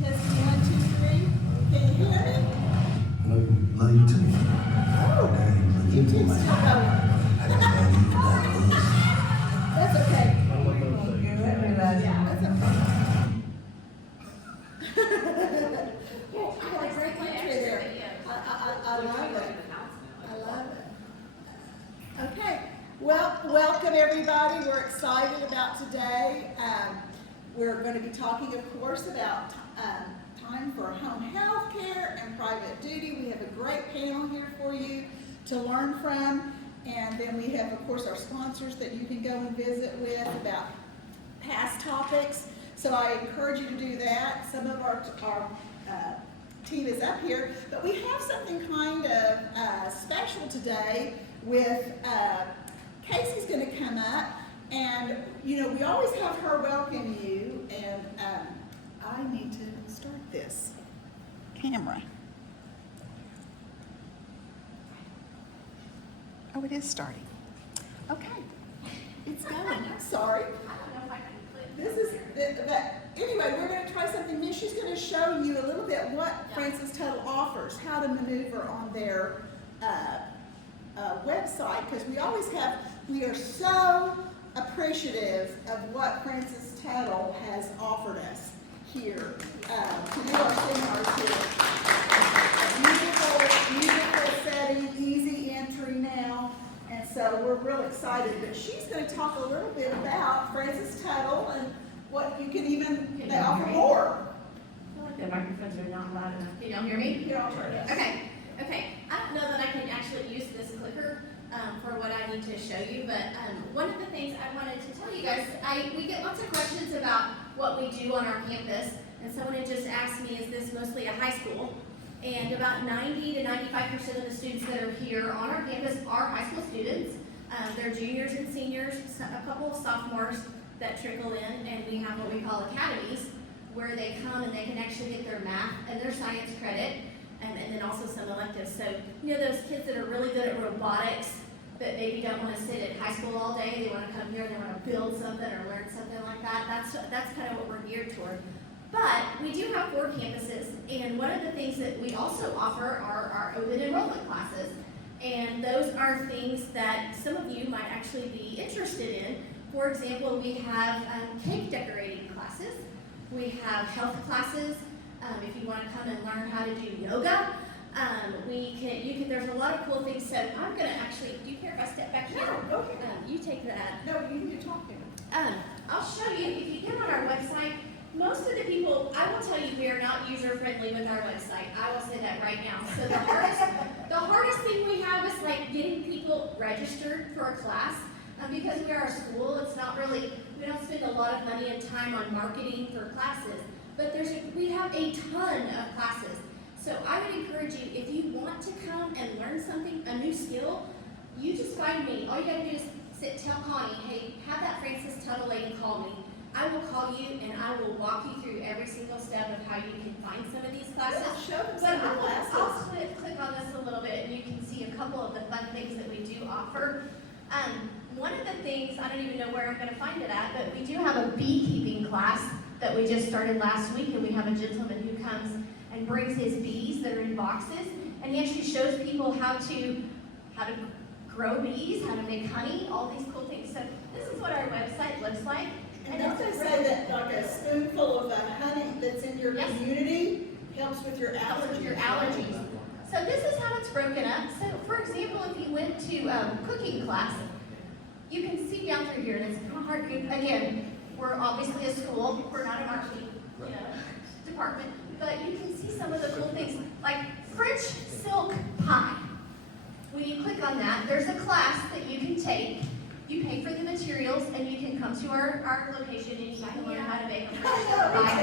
Testing 1, 2, 3. Can you hear me? Love you too. Oh, Dang, you love too. you, Still going. Love you, love That's okay. Yeah. That's okay. Well, I had a great country there. I love it. I love it. Okay. Well, welcome everybody. We're excited about today. We're going to be talking, of course, about time for home health care and private duty. We have a great panel here for you to learn from. And then we have, of course, our sponsors that you can go and visit with about past topics. So I encourage you to do that. Some of our team is up here, but we have something kind of special today with Casey's going to come up, and you know we always have her welcome you, and I need to start this camera. Oh, it is starting. Okay, it's going. I'm sorry. This is, but anyway, we're going to try something new. She's going to show you a little bit what Francis Tuttle offers, how to maneuver on their website, because we are so appreciative of what Francis Tuttle has offered us here to do our seminars here. Beautiful setting, easy entry now. And so we're real excited, but she's going to talk a little bit about Francis Tuttle and what you can even, they offer more. I feel like the microphones are not loud enough. Can y'all hear me? Here, I'll turn it. Okay. I don't know that I can actually use this clicker for what I need to show you, but one of the things I wanted to tell you guys, we get lots of questions about what we do on our campus, and someone had just asked me, is this mostly a high school? And about 90 to 95% of the students that are here on our campus are high school students. They're juniors and seniors, a couple of sophomores that trickle in, and we have what we call academies, where they come and they can actually get their math and their science credit, and then also some electives. So, you know those kids that are really good at robotics, but maybe don't want to sit at high school all day, they want to come here and they want to build something or learn something like that. That's kind of what we're geared toward. But we do have 4 campuses, and one of the things that we also offer are our open enrollment classes. And those are things that some of you might actually be interested in. For example, we have cake decorating classes. We have health classes. If you want to come and learn how to do yoga, there's a lot of cool things. So I'm going to actually, do you care if I step back here? No, go ahead. You take that. No, you need to talk to me. I'll show you, if you get on our website, most of the people, I will tell you, we are not user-friendly with our website. I will say that right now. So the hardest thing we have is like getting people registered for a class. Because we are a school, it's not really, we don't spend a lot of money and time on marketing for classes. But we have a ton of classes. So I would encourage you, if you want to come and learn something, a new skill, you just find me. All you gotta do is tell Connie, hey, have that Francis Tuttle lady call me. I will call you and I will walk you through every single step of how you can find some of these classes. Yeah, show them But some of the I'll classes. click on this a little bit and you can see a couple of the fun things that we do offer. One of the things, I don't even know where I'm going to find it at, but we do have a beekeeping class that we just started last week, and we have a gentleman who comes and brings his bees that are in boxes, and he actually shows people how to grow bees, how to make honey, all these cool things. So this is what our website looks like. And don't they say that like a spoonful of the honey that's in your Yes. community helps with your Helps allergies? with your allergies. So this is how it's broken up. So for example, if you went to cooking class, you can see down through here, and it's kind of hard. Again, we're obviously a school. We're not an marketing department, but you can see some of the cool things, like French silk pie. When you click on that, there's a class that you can take. You pay for the materials, and you can come to our location, and you can learn how to make a French silk pie.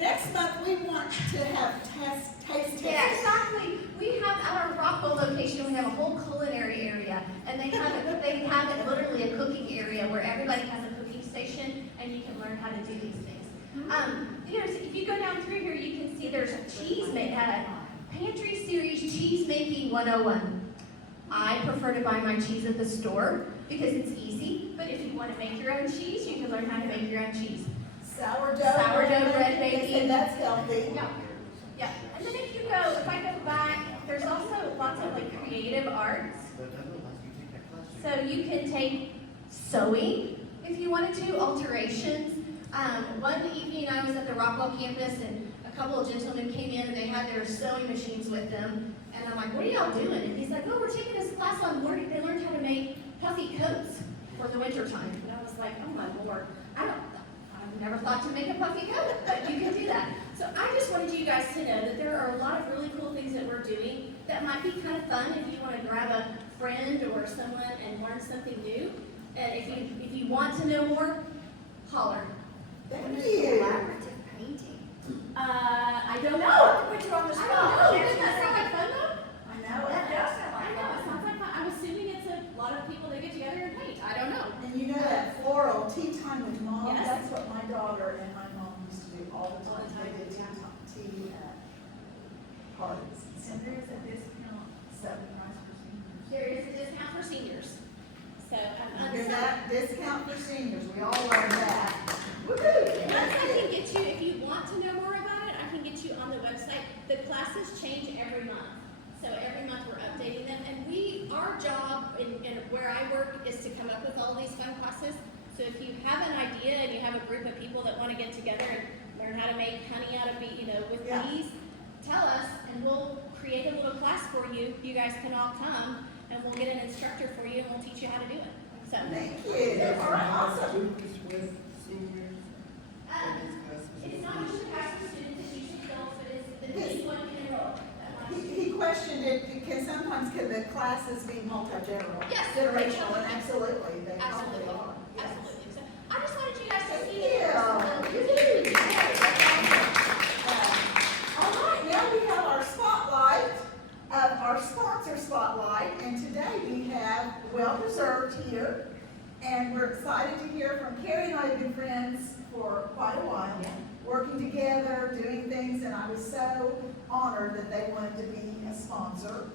Next month we want to have taste testing. Yeah, exactly. We have at our Rockwell location, we have a whole culinary area, and they have it literally a cooking area where everybody has a cooking station, and you can learn how to do these things. If you go down through here, you can see there's Pantry Series Cheese Making 101. I prefer to buy my cheese at the store because it's easy, but if you want to make your own cheese, you can learn how to make your own cheese. Sourdough bread baking. And that's healthy. Yeah, yeah. And then if I go back, there's also lots of like creative arts. So you can take sewing if you wanted to, alterations. One evening I was at the Rockwell campus and a couple of gentlemen came in and they had their sewing machines with them. And I'm like, what are y'all doing? And he's like, oh, we're taking this class on learning. They learned how to make puffy coats for the winter time. And I was like, oh my Lord, I've never thought to make a puffy coat, but you can do that. So I just wanted you guys to know that there are a lot of really cool things that we're doing that might be kind of fun if you want to grab a friend or someone and learn something new. And if you want to know more, holler. Thank you. Collaborative painting. I don't know. I put you on the I spot. don't know. Doesn't that sound like fun though? I know That it. does sound I like know, it fun. sounds like fun. I'm assuming it's a lot of people that get together and paint. I don't know. And you know that floral tea time with mom, Yes. that's what my daughter and my mom used to do all the All time. the time. They did tea parties. And there's a discount, 7 price for seniors. There is a discount for seniors. So, Hear that? Discount for seniors, we all learned that. Woohoo! Plus, That's I it. can get you, if you want to know more about it, I can get you on the website. The classes change every month. So every month we're updating them. And our job and where I work is to come up with all these fun classes. So if you have an idea and you have a group of people that want to get together and learn how to make honey out of with Yeah. bees, tell us and we'll create a little class for you. You guys can all come and we'll get an instructor for you and we'll teach you how to do it. So, Thank you. All right, awesome. With seniors. it's not usually high school students, it's usually adults, but it's anyone can enroll. He questioned it, can the classes be multi-general? Yes. Generational, and absolutely, they probably Absolutely, are. Yes. absolutely. So I just wanted you guys to see Thank it. All right, now we have our spotlight, our sponsor spotlight, and today we have Well Preserved here. And we're excited to hear from Carrie and I have been friends for quite a while, working together, doing things, and I was so honored that they wanted to be a sponsor.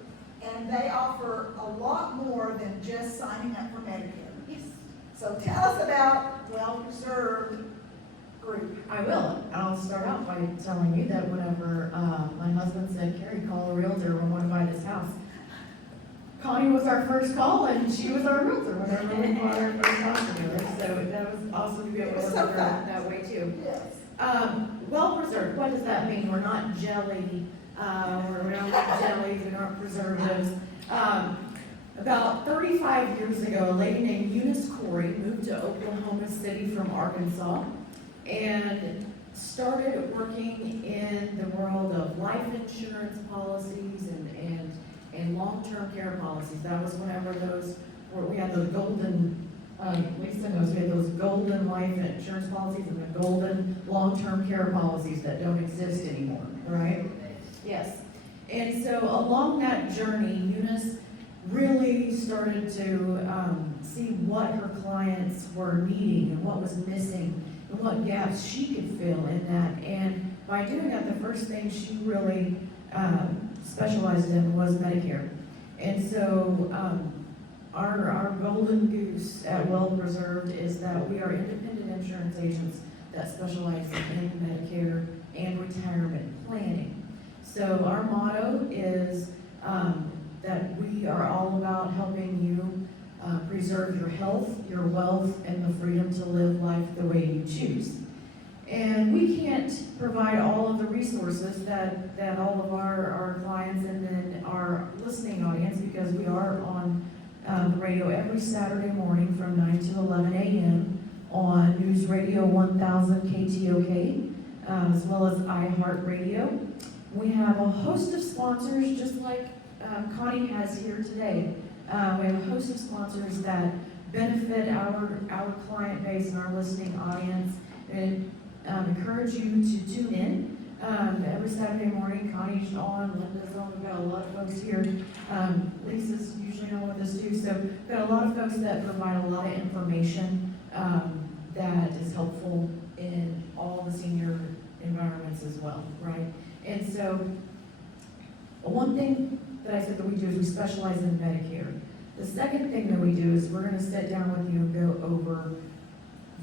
And they offer a lot more than just signing up for Medicare. Yes. So tell us about Well Preserved Group. I will. I'll start out by telling you that whenever my husband said, Carrie, call a realtor, we want to buy this house. Connie was our first call and she was our realtor whenever we bought our first house together. So that was awesome to be able to It was work so with her fun. that way too. Yes. Well preserved, what does that mean? We're not jelly, we don't like jellies, we aren't preservatives. About 35 years ago, a lady named Eunice Corey moved to Oklahoma City from Arkansas and started working in the world of life insurance policies and long-term care policies. That was whenever we had those golden, Lisa knows, we had those golden life insurance policies and the golden long-term care policies that don't exist anymore, right? Yes. And so along that journey, Eunice really started to see what her clients were needing and what was missing and what gaps she could fill in that. And by doing that, the first thing she really specialized in was Medicare. And so our golden goose at Well Preserved is that we are independent insurance agents that specialize in Medicare and retirement planning. So our motto is that we are all about helping you preserve your health, your wealth, and the freedom to live life the way you choose. And we can't provide all of the resources that all of our clients and then our listening audience, because we are on the radio every Saturday morning from 9 to 11 a.m. on News Radio 1000 KTOK, as well as iHeartRadio. We have a host of sponsors, just like Connie has here today. We have a host of sponsors that benefit our client base and our listening audience, and encourage you to tune in every Saturday morning. Connie's on, Linda's on, we've got a lot of folks here. Lisa's usually on with us too, so we've got a lot of folks that provide a lot of information that is helpful in all the senior environments as well, right? And so one thing that I said that we do is we specialize in Medicare. The second thing that we do is we're going to sit down with you and go over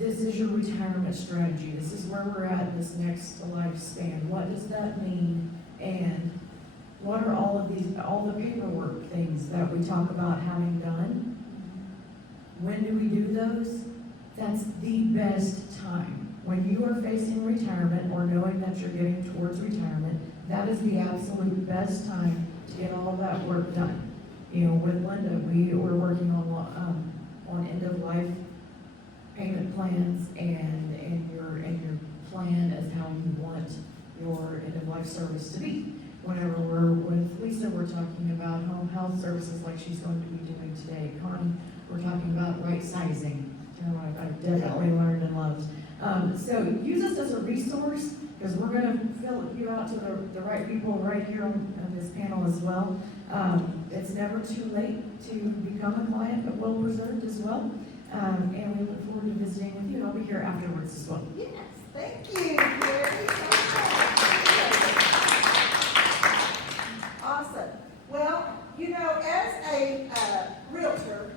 this is your retirement strategy, this is where we're at in this next lifespan, what does that mean? And what are all the paperwork things that we talk about having done? When do we do those? That's the best time. When you are facing retirement or knowing that you're getting towards retirement, that is the absolute best time to get all that work done. You know, with Linda, we were working on end of life payment plans and your plan as how you want your end of life service to be. Whenever we're with Lisa, we're talking about home health services like she's going to be doing today. Connie, we're talking about right sizing, you know, I've definitely learned and loved. So use us as a resource, because we're gonna fill you out to the right people right here on this panel as well. It's never too late to become a client of Well Preserved as well. And we look forward to visiting with you, and I'll be here afterwards as well. Yes, thank you, Carrie. Awesome. Well, you know, as a realtor,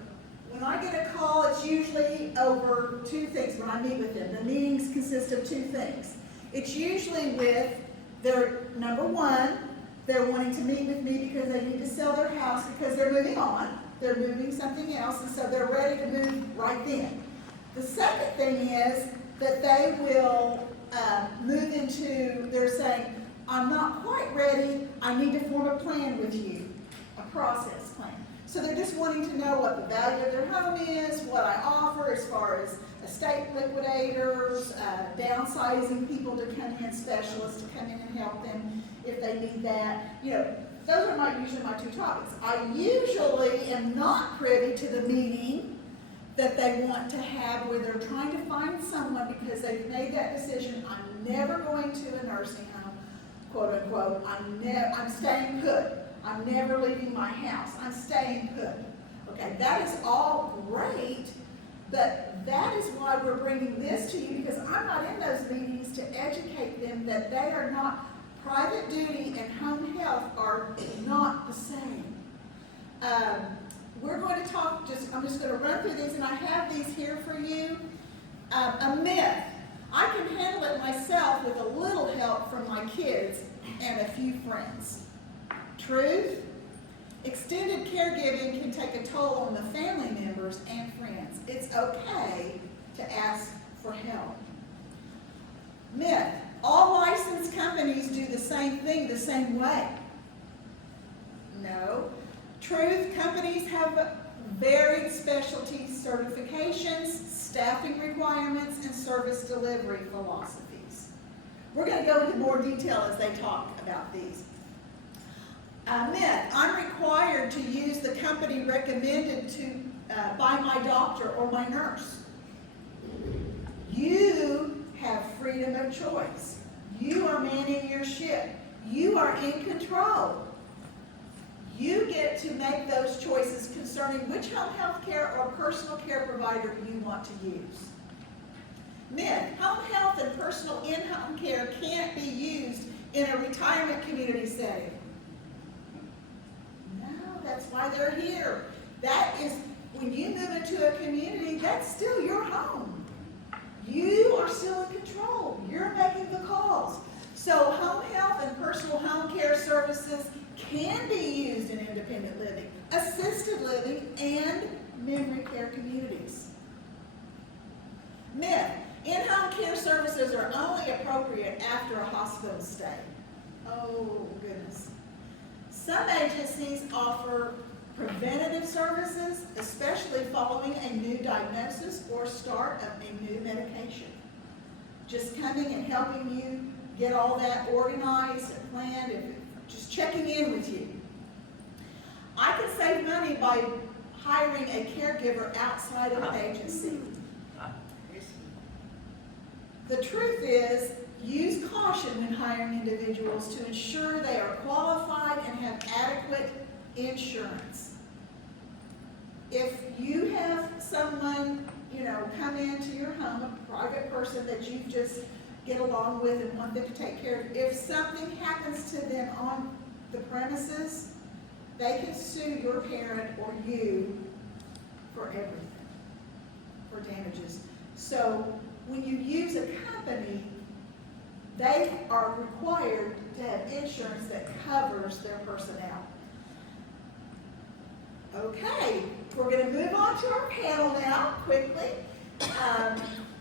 when I get a call, it's usually over two things when I meet with them. The meetings consist of two things. It's usually with their, number one, they're wanting to meet with me because they need to sell their house because they're moving on. They're moving something else, and so they're ready to move right then. The second thing is that they will move into, they're saying, I'm not quite ready, I need to form a plan with you, a process plan. So they're just wanting to know what the value of their home is, what I offer as far as estate liquidators, downsizing people to come in, specialists to come in and help them if they need that. You know, those are usually my two topics. I usually am not privy to the meeting that they want to have where they're trying to find someone because they've made that decision. I'm never going to a nursing home, quote unquote. I'm staying put. I'm never leaving my house. I'm staying put. Okay, that is all great, but that is why we're bringing this to you, because I'm not in those meetings to educate them that they are not, private duty and home health are not the same. We're going to talk, I'm just going to run through these, and I have these here for you. A myth. I can handle it myself with a little help from my kids and a few friends. Truth. Extended caregiving can take a toll on the family members and friends. It's okay to ask for help. Myth. All licensed companies do the same thing the same way. No. Truth. Companies have varied specialty certifications, staffing requirements, and service delivery philosophies. We're going to go into more detail as they talk about these. Myth. I'm required to use the company recommended by my doctor or my nurse. You have freedom of choice. You are manning your ship. You are in control. You get to make those choices concerning which home health care or personal care provider you want to use. Myth. Home health and personal in-home care can't be used in a retirement community setting. That's why they're here. That is, when you move into a community, that's still your home. You are still in control. You're making the calls. So home health and personal home care services can be used in independent living, assisted living, and memory care communities. Myth. In-home care services are only appropriate after a hospital stay. Oh, goodness. Some agencies offer preventative services, especially following a new diagnosis or start of a new medication. Just coming and helping you get all that organized and planned and just checking in with you. I can save money by hiring a caregiver outside of an agency. The truth is, use caution when hiring individuals to ensure they are qualified and have adequate insurance. If you have someone, come into your home, a private person that you just get along with and want them to take care of, if something happens to them on the premises, they can sue your parent or you for everything, for damages. So when you use a company, they are required to have insurance that covers their personnel. Okay, we're gonna move on to our panel now, quickly.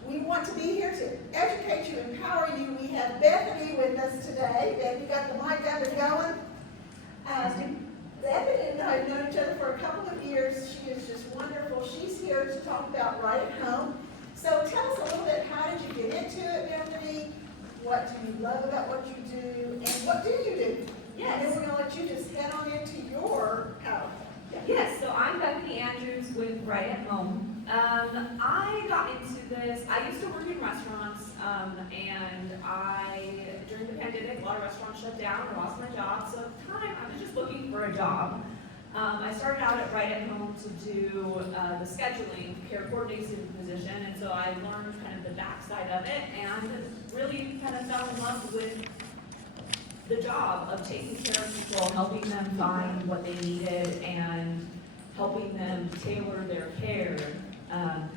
We want to be here to educate you, empower you. We have Bethany with us today. Bethany, got the mic up and going. Bethany and I have known each other for a couple of years. She is just wonderful. She's here to talk about Right at Home. So tell us a little bit, how did you get into it, Bethany? What do you love about what you do, and what do you do? Yes. And then we're gonna let you just head on into your PowerPoint. Yes, so I'm Bethany Andrews with Right at Home. I got into this, I used to work in restaurants, and during the pandemic, a lot of restaurants shut down, I lost my job, so at the time, I was just looking for a job. I started out at Right at Home to do the scheduling, care coordination position, and so I learned kind of the backside of it, and really kind of fell in love with the job of taking care of people, helping them find what they needed, and helping them tailor their care.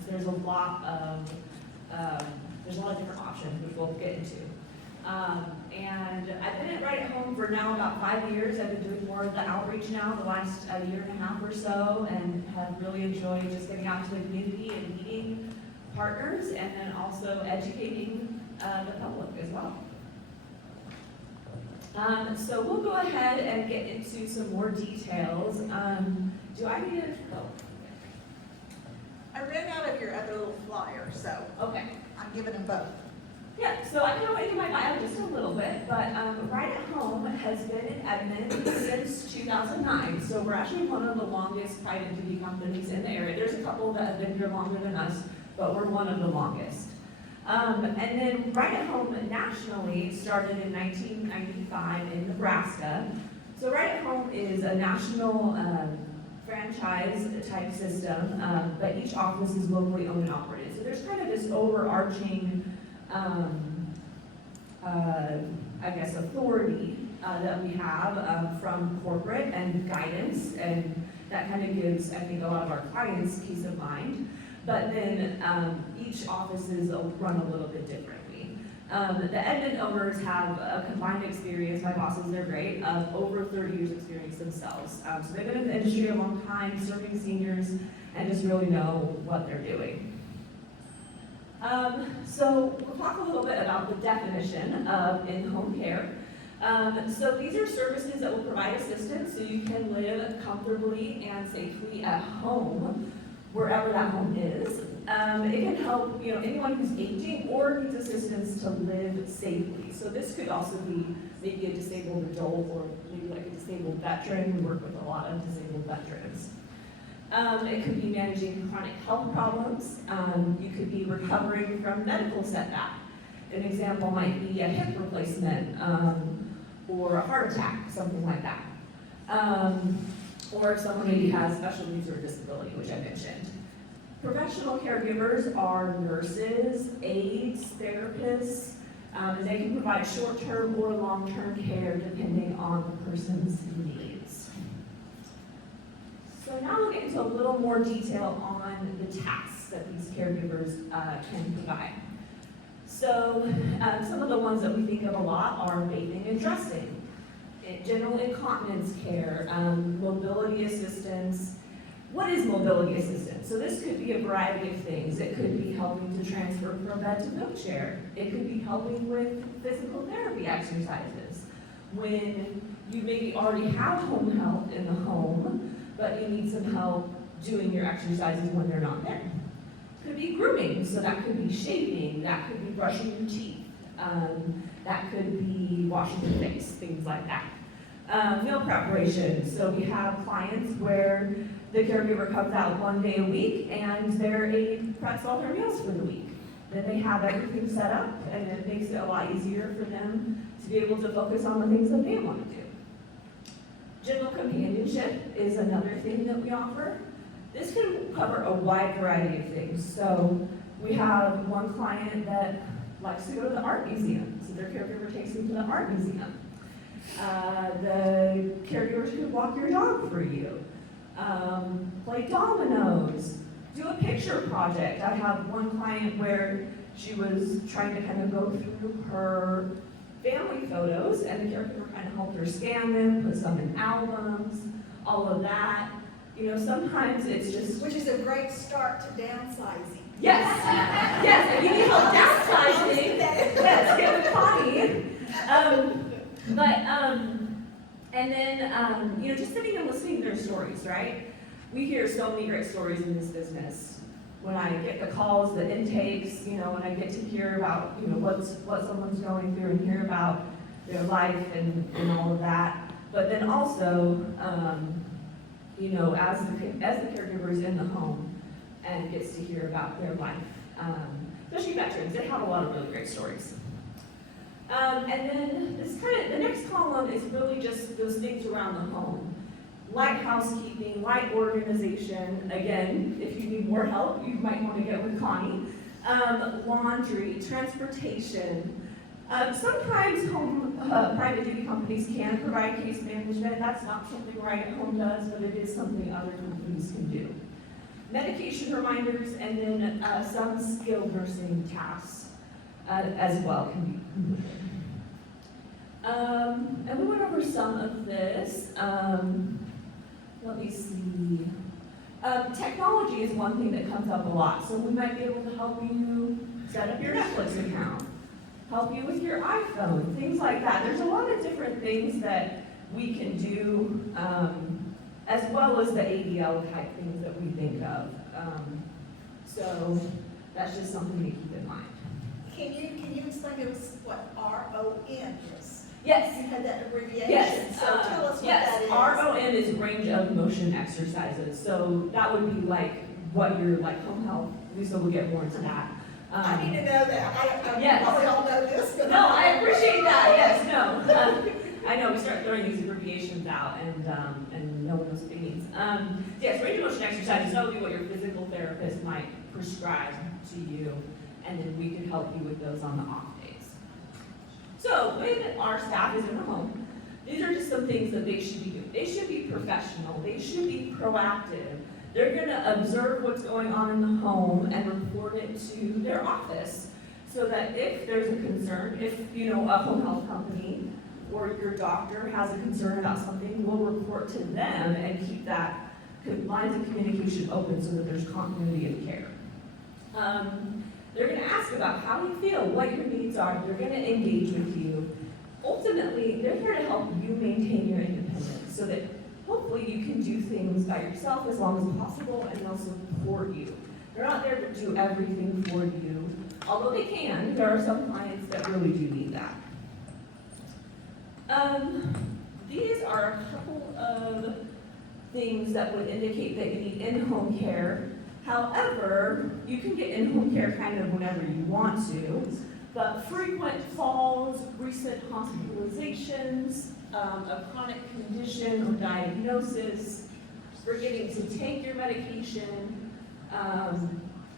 There's a lot of different options, which we'll get into. And I've been at Right at Home for now about 5 years. I've been doing more of the outreach now, the last year and a half or so, and have really enjoyed just getting out to the community and meeting partners, and then also educating the public as well. So we'll go ahead and get into some more details. Do I need to? I ran out of your other little flyer, so Okay. I'm giving them both. Yeah, so I can go into my bio just a little bit, but Right at Home has been in Edmond since 2009. So we're actually one of the longest private duty companies in the area. There's a couple that have been here longer than us, but we're one of the longest. And then Right at Home nationally started in 1995 in Nebraska. So Right at Home is a national franchise type system, but each office is locally owned and operated. So there's kind of this overarching, I guess, authority that we have from corporate and guidance, and that kind of gives, I think, a lot of our clients peace of mind. But then each office is run a little bit differently. The Edmond owners have a combined experience, my bosses, they're great, of over 30 years experience themselves. So they've been in the industry a long time, serving seniors, and just really know what they're doing. So we'll talk a little bit about the definition of in-home care. So these are services that will provide assistance so you can live comfortably and safely at home, wherever that home is. It can help, anyone who's aging or needs assistance to live safely. So this could also be maybe a disabled adult or maybe like a disabled veteran. We work with a lot of disabled veterans. It could be managing chronic health problems. You could be recovering from medical setback. An example might be a hip replacement or a heart attack, something like that. Or if someone maybe has special needs or disability, which I mentioned. Professional caregivers are nurses, aides, therapists, and they can provide short-term or long-term care depending on the person's needs. So now we'll get into a little more detail on the tasks that these caregivers can provide. So some of the ones that we think of a lot are bathing and dressing, general incontinence care, mobility assistance. What is mobility assistance? So this could be a variety of things. It could be helping to transfer from bed to wheelchair. It could be helping with physical therapy exercises. When you maybe already have home health in the home, but you need some help doing your exercises when they're not there. Could be grooming, so that could be shaving, that could be brushing your teeth, that could be washing your face, things like that. Meal preparation, so we have clients where the caregiver comes out 1 day a week and their aide preps all their meals for the week. Then they have everything set up and it makes it a lot easier for them to be able to focus on the things that they want to do. General companionship is another thing that we offer. This can cover a wide variety of things. So we have one client that likes to go to the art museum, so their caregiver takes them to the art museum. The caregivers could walk your dog for you, play dominoes, do a picnic picture project. I have one client where she was trying to kind of go through her family photos, and the caregiver kind of helped her scan them, put some in albums, all of that. You know, sometimes it's just, Which is a great start to downsizing. yes, yes, if you need help downsizing, yes, get with Connie. And then, you know, just sitting and listening to their stories, right? We hear so many great stories in this business. When I get the calls, the intakes, you know, when I get to hear about, you know, what someone's going through and hear about their life and all of that. But then also, you know, as the caregivers in the home and gets to hear about their life, especially veterans, they have a lot of really great stories. And then the next column is really just those things around the home. Light housekeeping, light organization. Again, if you need more help, you might want to get with Connie. Laundry, transportation. Sometimes private duty companies can provide case management. That's not something Right at Home does, but it is something other companies can do. Medication reminders, and then some skilled nursing tasks as well can be completed. And we went over some of this. Let me see. Technology is one thing that comes up a lot. So we might be able to help you set up your Netflix account, help you with your iPhone, things like that. There's a lot of different things that we can do, as well as the ADL type things that we think of. So that's just something to keep in mind. Can you explain to us what ROM is? Yes. You had that abbreviation, Yes, so tell us what yes, that is. ROM is range of motion exercises. So that would be like what your like home health. Lisa will get more into that. I need to know that. I Yes. probably all know this, but. No, I appreciate that. Yes, no. I know we start throwing these abbreviations out, and no one knows what it means. Yes, range of motion exercises. That would be what your physical therapist might prescribe to you, and then we could help you with those on the off days. So when our staff is in the home, these are just some things that they should be doing. They should be professional. They should be proactive. They're going to observe what's going on in the home and report it to their office, so that if there's a concern, if you know a home health company or your doctor has a concern about something, we'll report to them and keep that lines of communication open so that there's continuity of care. They're going to ask about how you feel, what your needs are. They're going to engage with you. Ultimately, they're here to help you maintain your independence so that hopefully you can do things by yourself as long as possible, and they'll support you. They're not there to do everything for you, although they can. There are some clients that really do need that. These are a couple of things that would indicate that you need in-home care. However, you can get in-home care kind of whenever you want to, but frequent falls, recent hospitalizations, a chronic condition or diagnosis, forgetting to take your medication,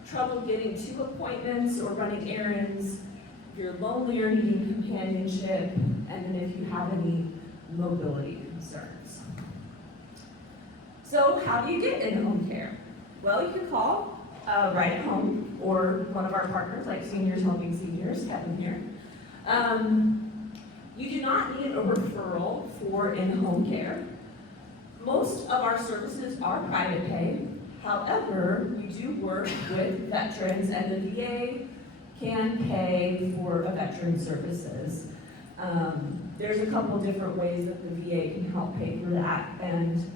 trouble getting to appointments or running errands, if you're lonely or needing companionship, and then if you have any mobility concerns. So how do you get in-home care? Well, you can call Right at Home or one of our partners like Seniors Helping Seniors, Kevin here. You do not need a referral for in-home care. Most of our services are private pay. However, we do work with veterans, and the VA can pay for a veteran's services. There's a couple different ways that the VA can help pay for that, and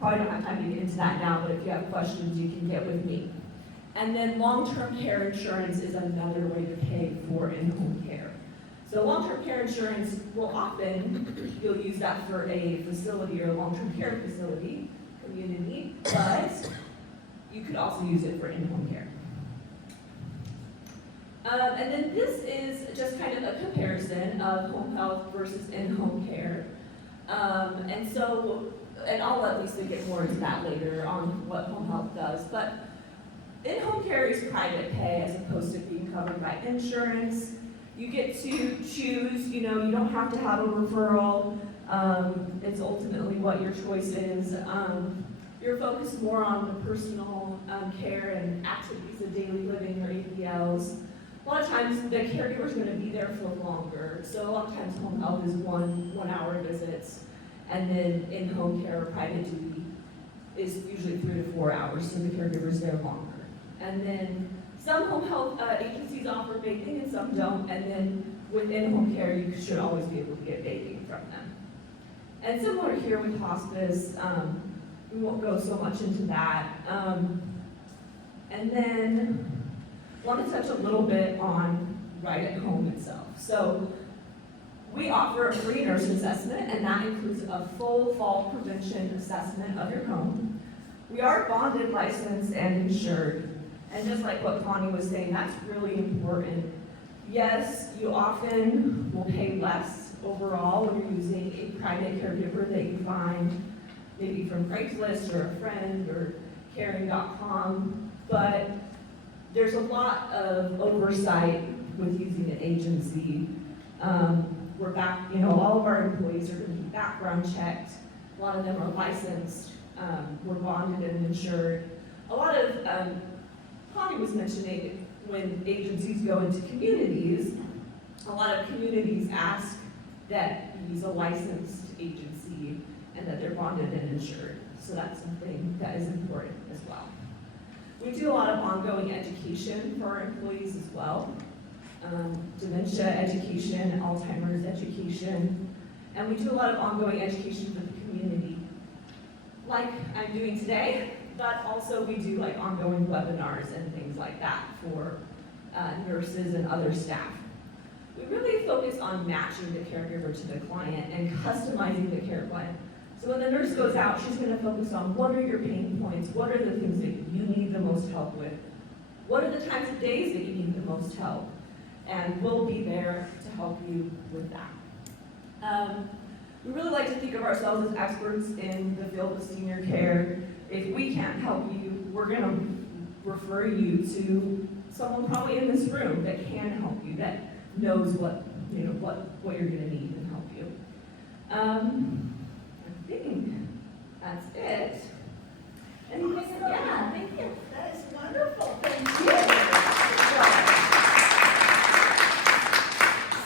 probably don't have time to get into that now, but if you have questions, you can get with me. And then long-term care insurance is another way to pay for in-home care. So long-term care insurance will often, you'll use that for a facility or a long-term care facility, community, but you could also use it for in-home care. And then this is just kind of a comparison of home health versus in-home care. And I'll let Lisa get more into that later on what home health does, but in-home care is private pay as opposed to being covered by insurance. You get to choose, you know, you don't have to have a referral. It's ultimately what your choice is. You're focused more on the personal care and activity emails. A lot of times the caregiver's gonna be there for longer, so a lot of times home health is 1 hour visits, and then in-home care or private duty is usually 3 to 4 hours, so the caregiver's there longer. And then some home health agencies offer bathing and some don't, and then with in-home care, you should always be able to get bathing from them. And similar here with hospice, we won't go so much into that. And then want to touch a little bit on Right at Home itself. So we offer a free nurse assessment, and that includes a full fall prevention assessment of your home. We are bonded, licensed, and insured. And just like what Connie was saying, that's really important. Yes, you often will pay less overall when you're using a private caregiver that you find maybe from Craigslist or a friend or caring.com, but there's a lot of oversight with using an agency. We're back, all of our employees are gonna be background checked. A lot of them are licensed. We're bonded and insured. A lot of, Connie was mentioning when agencies go into communities, a lot of communities ask that you use a licensed agency and that they're bonded and insured. So that's something that is important as well. We do a lot of ongoing education for our employees as well. Dementia education, Alzheimer's education, and we do a lot of ongoing education for the community, like I'm doing today, but also we do like ongoing webinars and things like that for nurses and other staff. We really focus on matching the caregiver to the client and customizing the care plan. So when the nurse goes out, she's going to focus on what are your pain points, what are the things that you need the most help with, what are the times of days that you need the most help, and we'll be there to help you with that. We really like to think of ourselves as experts in the field of senior care. If we can't help you, we're going to refer you to someone probably in this room that can help you, that knows what you're going to need and help you. I think that's it. Anything? Yeah, thank you. That is wonderful, thank you.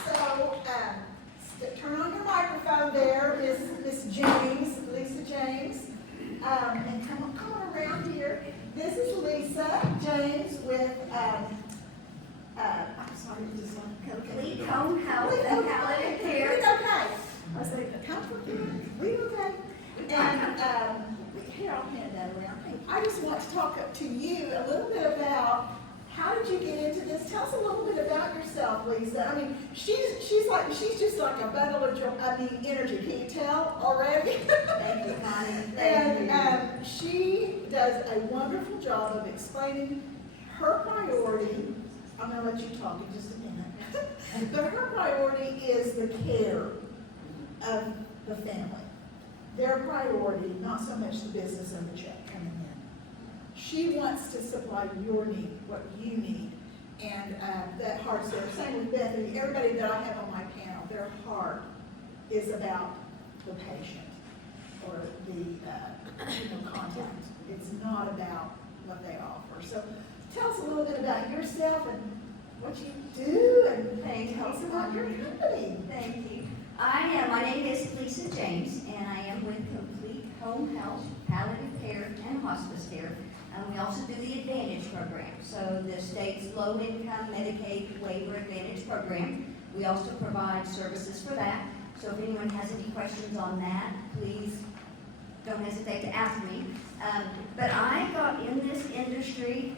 So, turn on your microphone there, Miss James, Lisa James. And come on around here. This is Lisa James with, I'm sorry, just want to Complete home health and palliative care. Lead okay. I say, comfort care, lead okay. And, here, I'll hand that around. I just want to talk to you a little bit about how did you get into this? Tell us a little bit about yourself, Lisa. I mean, she's just like a bundle of energy. Can you tell already? Thank you, Connie. Thank you. And she does a wonderful job of explaining her priority. I'm going to let you talk in just a minute. But her priority is the care of the family. Their priority, not so much the business of the check coming in. She wants to supply your need, what you need. And that heart's there. Same with Bethany. Everybody that I have on my panel, their heart is about the patient or the contact. It's not about what they offer. So tell us a little bit about yourself and what you do, and tell us about your company. Thank you. My name is Lisa James, and I am with Complete Home Health, Palliative Care, and Hospice Care. We also do the Advantage Program, so the state's low-income Medicaid waiver Advantage Program. We also provide services for that. So if anyone has any questions on that, please don't hesitate to ask me. But I got in this industry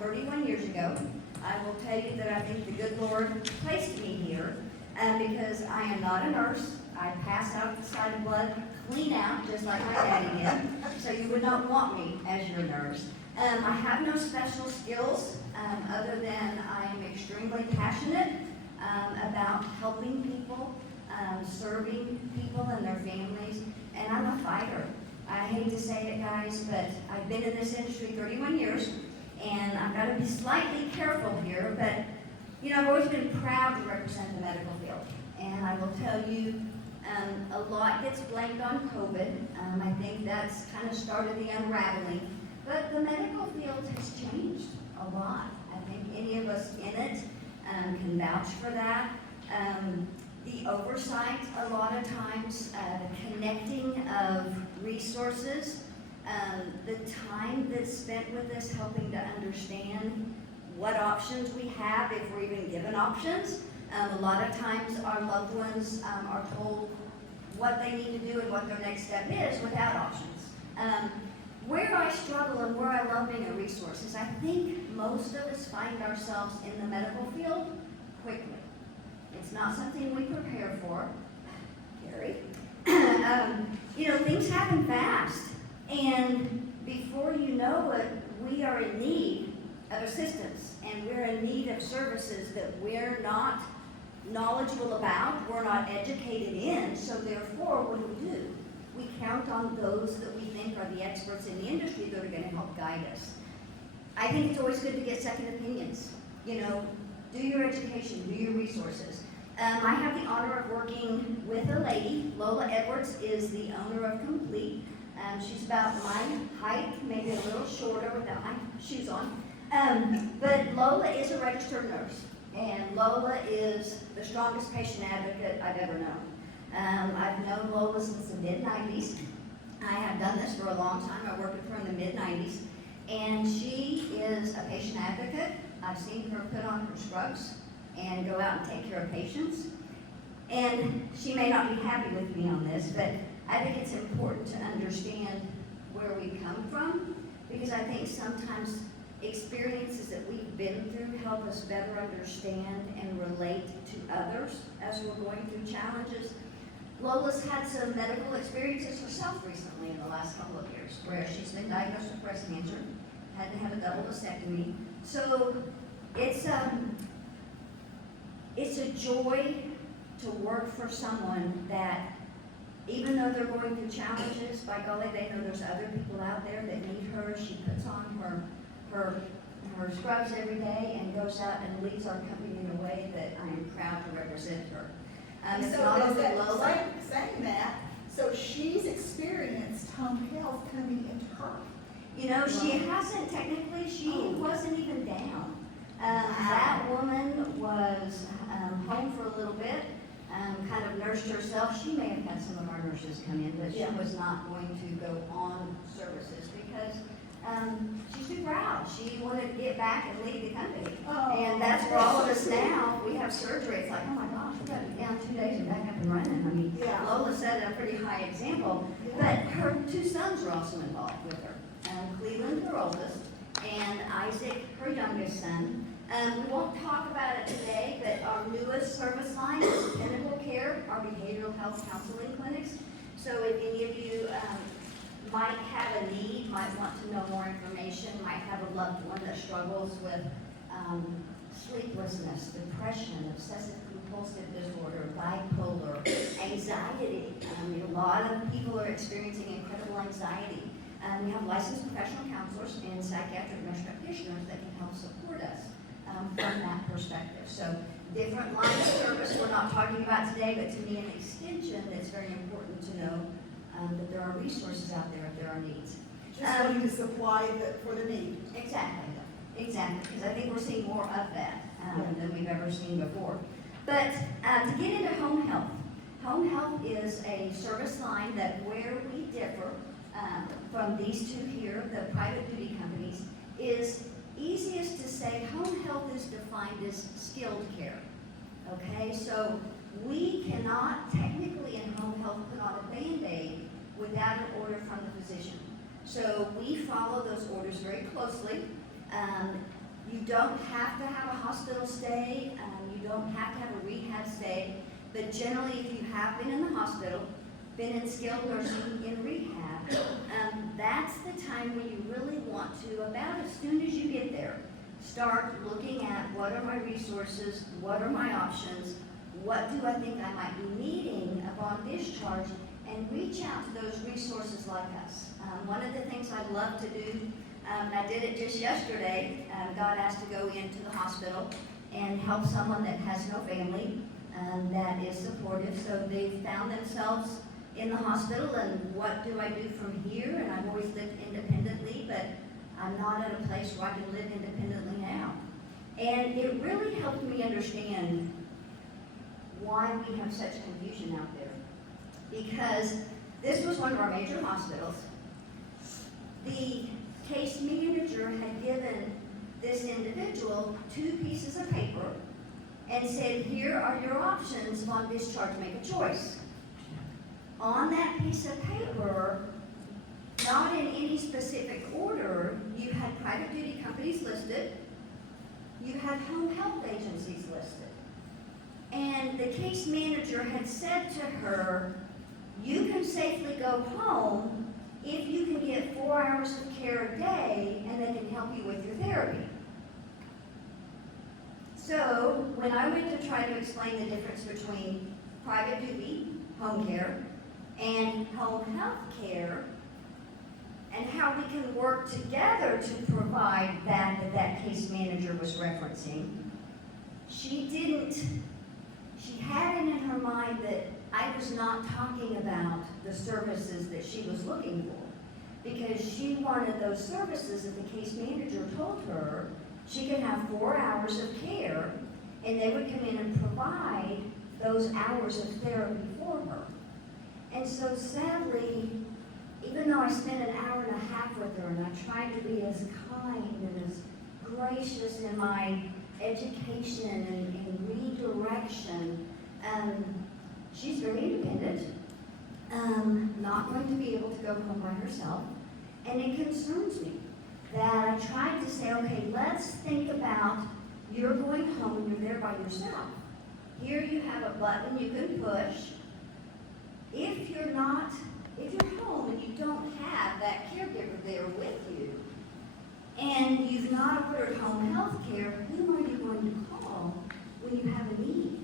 31 years ago. I will tell you that I think the good Lord placed me here because I am not a nurse. I pass out the side of blood clean out, just like my daddy did. So you would not want me as your nurse. I have no special skills other than I am extremely passionate about helping people, serving people and their families, and I'm a fighter. I hate to say it, guys, but I've been in this industry 31 years, and I've got to be slightly careful here, but I've always been proud to represent the medical field, and I will tell you, a lot gets blamed on COVID. I think that's kind of started the unraveling. But the medical field has changed a lot. I think any of us vouch for that. The oversight, a lot of times, the connecting of resources, the time that's spent with us helping to understand what options we have, if we're even given options. A lot of times our loved ones are told what they need to do and what their next step is without options. Where I struggle and where I love being a resource is I think most of us find ourselves in the medical field quickly. It's not something we prepare for, Gary. Things happen fast, and before you know it, we are in need of assistance, and we're in need of services that we're not knowledgeable about, we're not educated in, so therefore, what do? We count on those that we think are the experts in the industry that are going to help guide us. I think it's always good to get second opinions. Do your education, do your resources. I have the honor of working with a lady. Lola Edwards is the owner of Complete. She's about my height, maybe a little shorter without my shoes on. But Lola is a registered nurse, and Lola is the strongest patient advocate I've ever known. I've known Lola since the mid-90s. I have done this for a long time. I worked with her in the mid-90s, and she is a patient advocate. I've seen her put on her scrubs and go out and take care of patients. And she may not be happy with me on this, but I think it's important to understand where we come from, because I think sometimes experiences that we've been through help us better understand and relate to others as we're going through challenges. Lola's had some medical experiences herself recently in the last couple of years, where she's been diagnosed with breast cancer, had to have a double mastectomy. So it's a joy to work for someone that, even though they're going through challenges, by golly, they know there's other people out there that need her. She puts on her scrubs every day and goes out and leads our company in a way that I am proud to represent her. It's So not is only that, Lola. saying that, so she's experienced home health coming into her. She hasn't technically, she wasn't even down. That woman was home for a little bit, kind of nursed herself. She may have had some of our nurses come in, but she was not going to go on services because she's too proud. She wanted to get back and lead the company. And that's where all of us now, we have surgery. It's like, oh my gosh, we got to be down 2 days and back up and running. I mean, Lola set a pretty high example, but her 2 sons are also involved with her. Cleveland, her oldest, and Isaac, her youngest son. We won't talk about it today, but our newest service line is Pinnacle Care, our behavioral health counseling clinics. So if any of you might have a need, might want to know more information, might have a loved one that struggles with sleeplessness, depression, obsessive compulsive disorder, bipolar, anxiety. A lot of people are experiencing incredible anxiety. We have licensed professional counselors and psychiatric nurse practitioners that can help support us from that perspective. So different lines of service we're not talking about today, but to me an extension that's very important to know that there are resources out there if there are needs. Just wanting to supply for the need. Exactly, because I think we're seeing more of that than we've ever seen before. But to get into home health is a service line that where we differ from these two here, the private duty companies, is easiest to say home health is defined as skilled care. Okay, so we cannot technically in home health put on a Band-Aid without an order from the physician. So we follow those orders very closely. You don't have to have a hospital stay, you don't have to have a rehab stay, but generally if you have been in the hospital, been in skilled nursing, in rehab, that's the time when you really want to, about as soon as you get there, start looking at what are my resources, what are my options, what do I think I might be needing upon discharge, and reach out to those resources like us. One of the things I'd love to do, I did it just yesterday, got asked to go into the hospital and help someone that has no family that is supportive, so they've found themselves in the hospital, and what do I do from here? And I've always lived independently, but I'm not at a place where I can live independently now. And it really helped me understand why we have such confusion out there. Because this was one of our major hospitals. The case manager had given this individual 2 pieces of paper and said, here are your options on discharge, make a choice. On that piece of paper, not in any specific order, you had private duty companies listed, you had home health agencies listed. And the case manager had said to her, you can safely go home if you can get 4 hours of care a day and they can help you with your therapy. So when I went to try to explain the difference between private duty, home care, and home health care, and how we can work together to provide that case manager was referencing, she had it in her mind that I was not talking about the services that she was looking for, because she wanted those services that the case manager told her she could have 4 hours of care, and they would come in and provide those hours of therapy for her. And so sadly, even though I spent an hour and a half with her, and I tried to be as kind and as gracious in my education and redirection, she's very independent, not going to be able to go home by herself, and it concerns me that I tried to say, okay, let's think about you're going home and you're there by yourself. Here you have a button you can push. If you're home and you don't have that caregiver there with you, and you've not ordered home health care, who are you going to call when you have a need?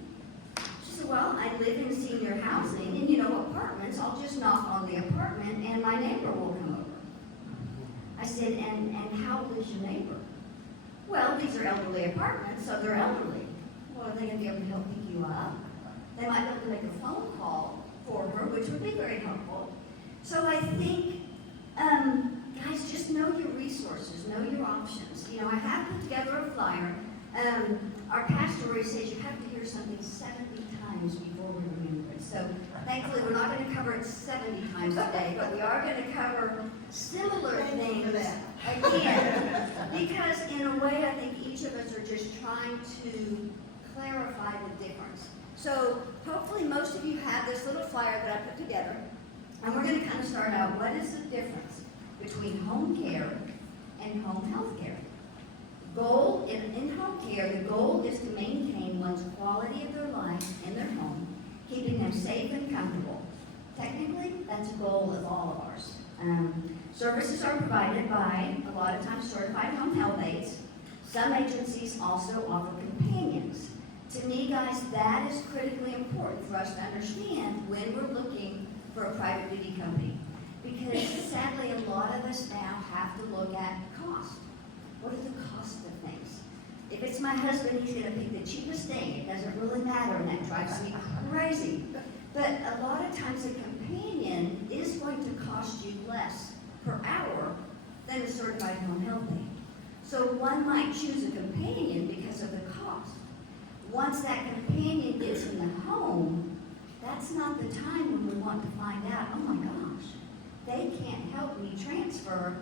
She said, well, I live in senior housing, and you know, apartments, I'll just knock on the apartment and my neighbor will come over. I said, and how old is your neighbor? Well, these are elderly apartments, so they're elderly. Well, are they going to be able to help pick you up? They might be able to make a phone call for her, which would be very helpful. So I think, guys, just know your resources, know your options. You know, I have put together a flyer. Our pastor always says you have to hear something 70 times before we remember it. So thankfully, we're not going to cover it 70 times today, but we are going to cover similar things again. Because in a way, I think each of us are just trying to clarify the difference. So hopefully most of you have this little flyer that I put together. And we're going to kind of start out, what is the difference between home care and home health care? Goal in home care, the goal is to maintain one's quality of their life in their home, keeping them safe and comfortable. Technically, that's a goal of all of ours. Services are provided by, a lot of times, certified home health aides. Some agencies also offer companions. To me, guys, that is critically important for us to understand when we're looking for a private duty company. Because sadly, a lot of us now have to look at cost. What are the costs of things? If it's my husband, he's going to pick the cheapest thing. It doesn't really matter, and that drives me crazy. But a lot of times a companion is going to cost you less per hour than a certified home health aide. So one might choose a companion because of the cost. Once that companion gets in the home, that's not the time when we want to find out, oh my gosh, they can't help me transfer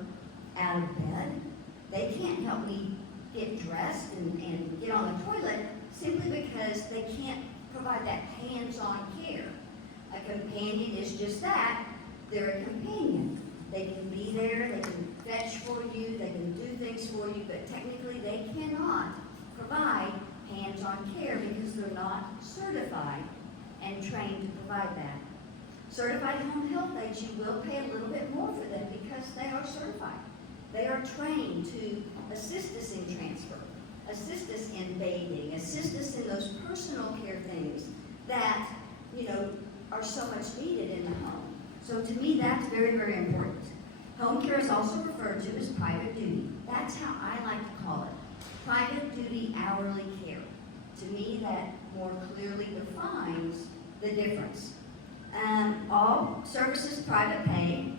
out of bed. They can't help me get dressed and get on the toilet simply because they can't provide that hands-on care. A companion is just that. They're a companion. They can be there, they can fetch for you, they can do things for you, but technically they cannot provide hands-on care because they're not certified and trained to provide that. Certified home health aides, you will pay a little bit more for them because they are certified. They are trained to assist us in transfer, assist us in bathing, assist us in those personal care things that, you know, are so much needed in the home. So to me, that's very, very important. Home care is also referred to as private duty. That's how I like to call it. Private duty hourly care. To me, that more clearly defines the difference. All services private pay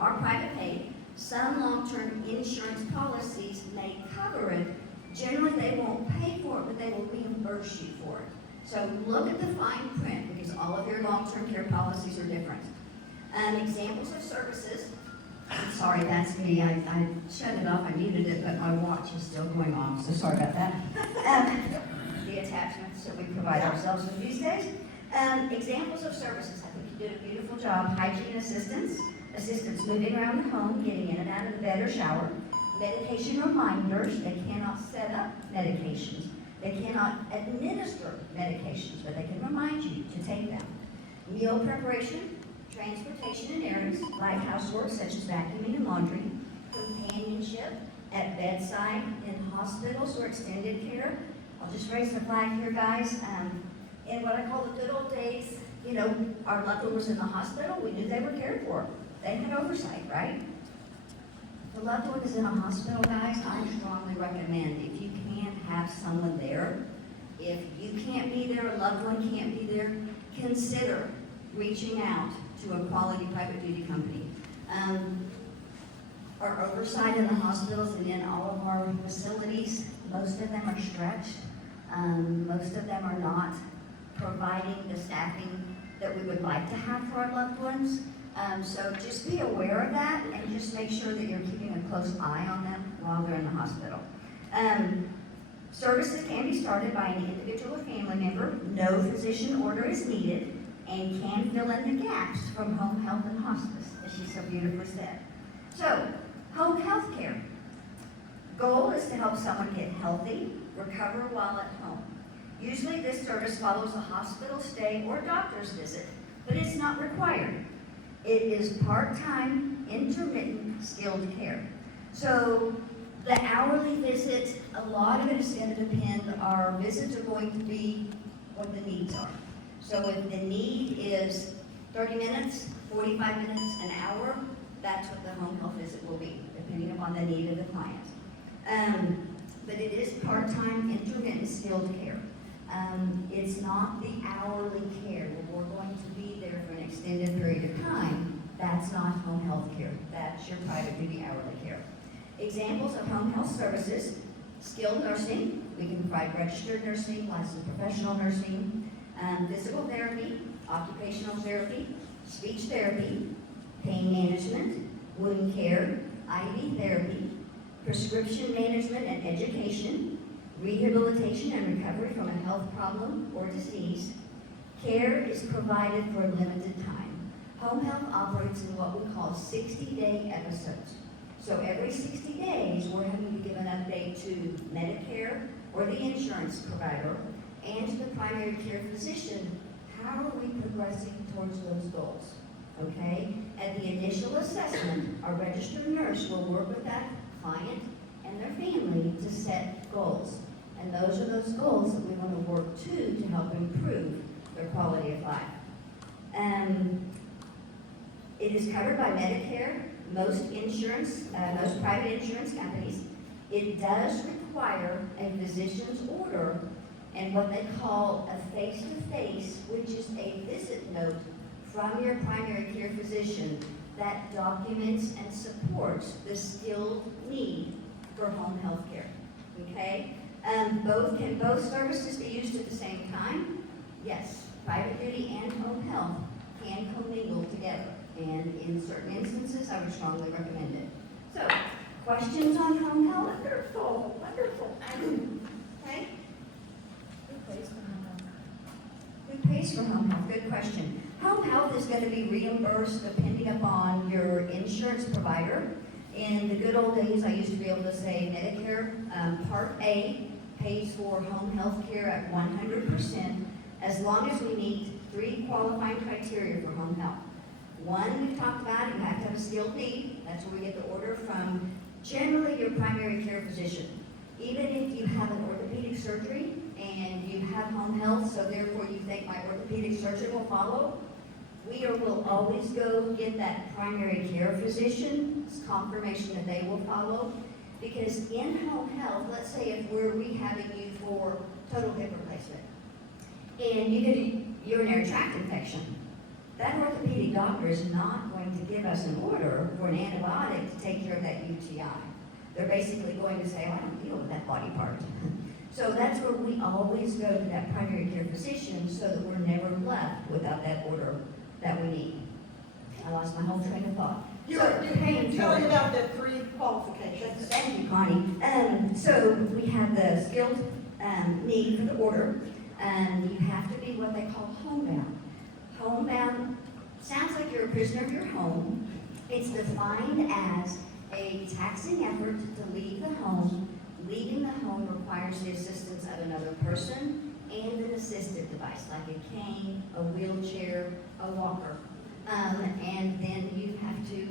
are private paid. Some long-term insurance policies may cover it. Generally, they won't for it, but they will reimburse you for it. So look at the fine print, because all of your long-term care policies are different. Examples of services. I'm sorry, that's me. I shut it off, I muted it, but my watch is still going on, so sorry about that. The attachments that we provide ourselves with these days. Examples of services. I think you did a beautiful job. Hygiene assistance, assistance moving around the home, getting in and out of the bed or shower. Medication reminders. They cannot set up medications. They cannot administer medications, but they can remind you to take them. Meal preparation, transportation and errands, like housework such as vacuuming and laundry, companionship at bedside, in hospitals or extended care. I'll just raise the flag here, guys. In what I call the good old days, you know, our loved one was in the hospital, we knew they were cared for. They had oversight, right? The loved one is in a hospital, guys, I strongly recommend, if you can't have someone there, if you can't be there, a loved one can't be there, consider reaching out to a quality private duty company. Our oversight in the hospitals and in all of our facilities, most of them are stretched. Most of them are not providing the staffing that we would like to have for our loved ones. So just be aware of that and just make sure that you're keeping a close eye on them while they're in the hospital. Services can be started by an individual or family member. No physician order is needed and can fill in the gaps from home health and hospice, as she so beautifully said. So, home health care. Goal is to help someone get healthy, recover while at home. Usually this service follows a hospital stay or doctor's visit, but it's not required. It is part-time, intermittent, skilled care. So the hourly visit, a lot of it is going to depend, our visits are going to be what the needs are. So if the need is 30 minutes, 45 minutes, an hour, that's what the home health visit will be, depending upon the need of the client. But it is part-time, intermittent, skilled care. It's not the hourly care where we're going to be there for an extended period of time. That's not home health care. That's your private duty hourly care. Examples of home health services: skilled nursing. We can provide registered nursing, licensed professional nursing, physical therapy, occupational therapy, speech therapy, pain management, wound care, IV therapy, prescription management and education, rehabilitation and recovery from a health problem or disease. Care is provided for a limited time. Home health operates in what we call 60-day episodes. So every 60 days, we're having to give an update to Medicare or the insurance provider and to the primary care physician. How are we progressing towards those goals? Okay? At the initial assessment, our registered nurse will work with that client and their family to set goals. And those are those goals that we want to work to help improve their quality of life. It is covered by Medicare, most private insurance companies. It does require a physician's order and what they call a face-to-face, which is a visit note from your primary care physician that documents and supports the skilled need for home health care. Okay? Can both services be used at the same time? Yes. Private duty and home health can commingle together. And in certain instances, I would strongly recommend it. So, questions on home health? Wonderful, wonderful. Okay? Who pays for home health? Who pays for home health? Good question. Home health is going to be reimbursed depending upon your insurance provider. In the good old days, I used to be able to say Medicare Part A pays for home health care at 100% as long as we meet 3 qualifying criteria for home health. One, we've talked about, you have to have a skilled need. That's where we get the order from generally your primary care physician. Even if you have an orthopedic surgery and you have home health, so therefore you think my orthopedic surgeon will follow, we will always go get that primary care physician's confirmation that they will follow. Because in home health, let's say if we're rehabbing you for total hip replacement, and you get a urinary tract infection, that orthopedic doctor is not going to give us an order for an antibiotic to take care of that UTI. They're basically going to say, oh, I don't deal with that body part. So that's where we always go to that primary care physician so that we're never left without that order that we need. I lost my whole train of thought. You So, were painkillers. telling about the 3 qualifications. Thank you, Connie. So we have the skilled need for the order. You have to be what they call homebound. Homebound sounds like you're a prisoner of your home. It's defined as a taxing effort to leave the home. Leaving the home requires the assistance of another person and an assistive device, like a cane, a wheelchair, a walker. And then you have to,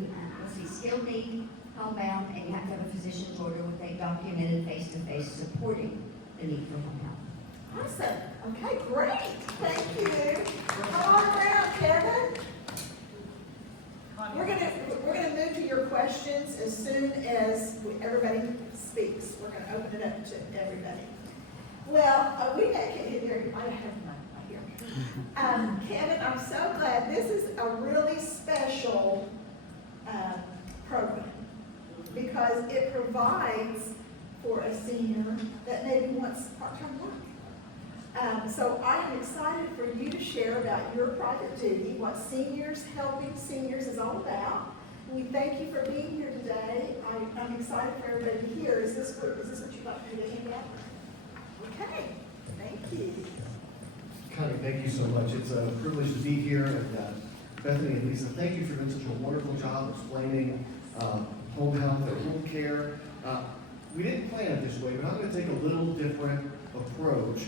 skilled need, homebound, and you have to have a physician's order with a documented face-to-face supporting the need for home health. Awesome. Okay, great. Thank you. Come on around, Kevin. We're gonna move to your questions as soon as everybody speaks. We're gonna open it up to everybody. Well, we got here. I have mine right here. Kevin, I'm so glad. This is a really special program because it provides for a senior that maybe wants part-time work. So I am excited for you to share about your private duty, what helping seniors is all about. We thank you for being here today. I'm excited for everybody to hear. Is this what you'd like me to hand out? Okay, thank you. Connie, thank you so much. It's a privilege to be here. And Bethany and Lisa, thank you for doing such a wonderful job explaining home health and home care. We didn't plan it this way, but I'm going to take a little different approach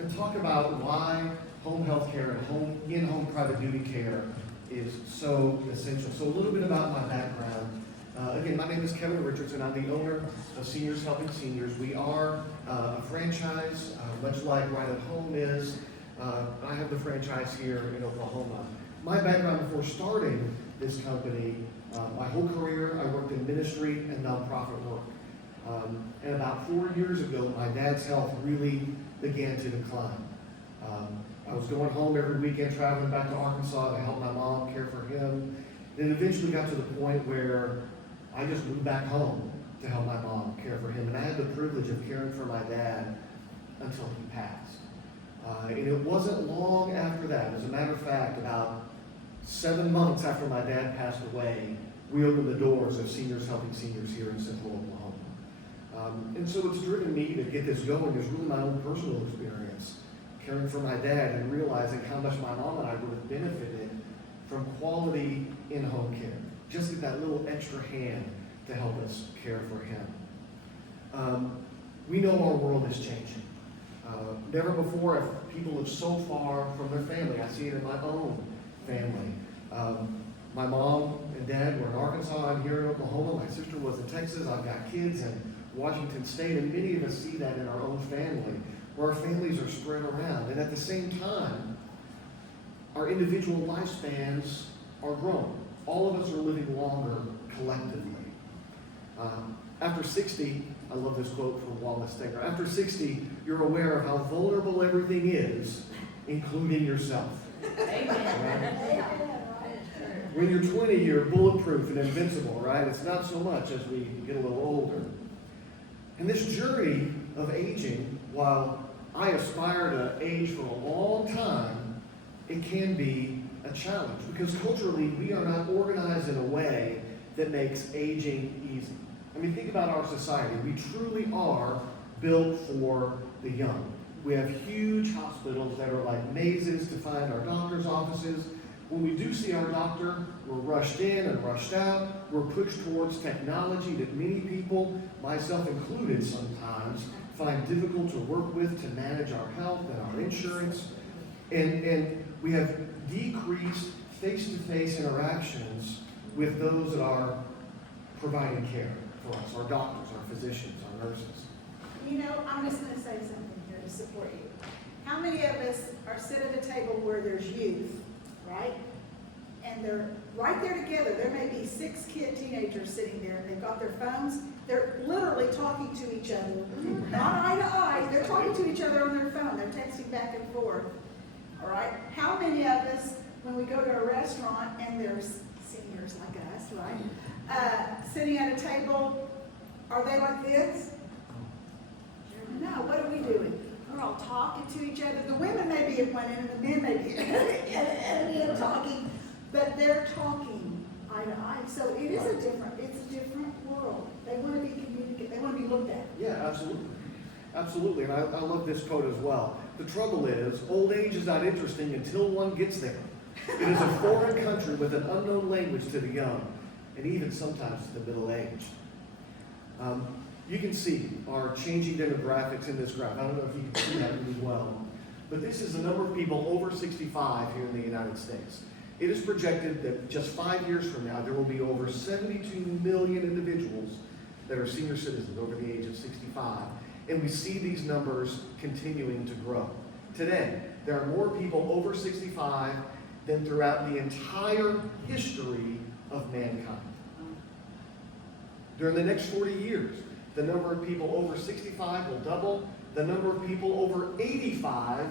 and talk about why home health care and in-home private duty care is so essential. So a little bit about my background. Again, my name is Kevin Richardson. I'm the owner of Seniors Helping Seniors. We are a franchise, much like Right at Home is. I have the franchise here in Oklahoma. My background before starting this company, my whole career, I worked in ministry and nonprofit work. And about 4 years ago, my dad's health really began to decline. I was going home every weekend, traveling back to Arkansas to help my mom care for him. It eventually got to the point where I just moved back home to help my mom care for him. And I had the privilege of caring for my dad until he passed. And it wasn't long after that. As a matter of fact, about 7 months after my dad passed away, we opened the doors of Seniors Helping Seniors here in Central Oklahoma. And so what's driven me to get this going is really my own personal experience, caring for my dad and realizing how much my mom and I would have benefited from quality in-home care. Just get that little extra hand to help us care for him. We know our world is changing. Never before have people lived so far from their family. I see it in my own family. My mom and dad were in Arkansas. I'm here in Oklahoma. My sister was in Texas. I've got kids in Washington State, and many of us see that in our own family, where our families are spread around. And at the same time, our individual lifespans are growing. All of us are living longer collectively. After 60, I love this quote from Wallace Stegner, after 60, you're aware of how vulnerable everything is, including yourself. Amen. When you're 20, you're bulletproof and invincible, right? It's not so much as we get a little older. And this journey of aging, while I aspire to age for a long time, it can be a challenge because culturally we are not organized in a way that makes aging easy. I mean, think about our society. We truly are built for the young. We have huge hospitals that are like mazes to find our doctor's offices. When we do see our doctor, we're rushed in and rushed out. We're pushed towards technology that many people, myself included sometimes, find difficult to work with to manage our health and our insurance. And we have decreased face-to-face interactions with those that are providing care for us, our doctors, our physicians, our nurses. You know, I'm just gonna say something here to support you. How many of us are sitting at a table where there's youth, right? And they're right there together. There may be 6 teenagers sitting there, and they've got their phones. They're literally talking to each other, not eye to eye. They're talking to each other on their phone. They're texting back and forth. All right. How many of us, when we go to a restaurant and there's seniors like us, right, sitting at a table, are they like this? No. What are we doing? idiot went in and the men may be and talking, but they're talking eye to eye. So it is it's a different world. They want to be communicated, they want to be looked at. Yeah, absolutely. Absolutely, and I love this quote as well. The trouble is, old age is not interesting until one gets there. It is a foreign country with an unknown language to the young, and even sometimes to the middle-aged. You can see our changing demographics in this graph. I don't know if you can see that really well, but this is the number of people over 65 here in the United States. It is projected that just 5 years from now, there will be over 72 million individuals that are senior citizens over the age of 65. And we see these numbers continuing to grow. Today, there are more people over 65 than throughout the entire history of mankind. During the next 40 years, the number of people over 65 will double. The number of people over 85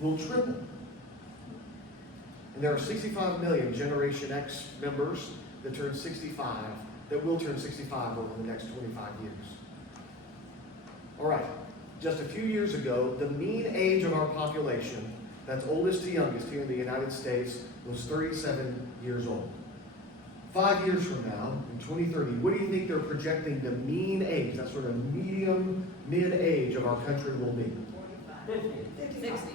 will triple. And there are 65 million Generation X members that turn 65, that will turn 65 over the next 25 years. All right, just a few years ago, the mean age of our population, that's oldest to youngest here in the United States, was 37 years old. 5 years from now, in 2030, what do you think they're projecting the mean age, that sort of medium, mid-age of our country will be? 60.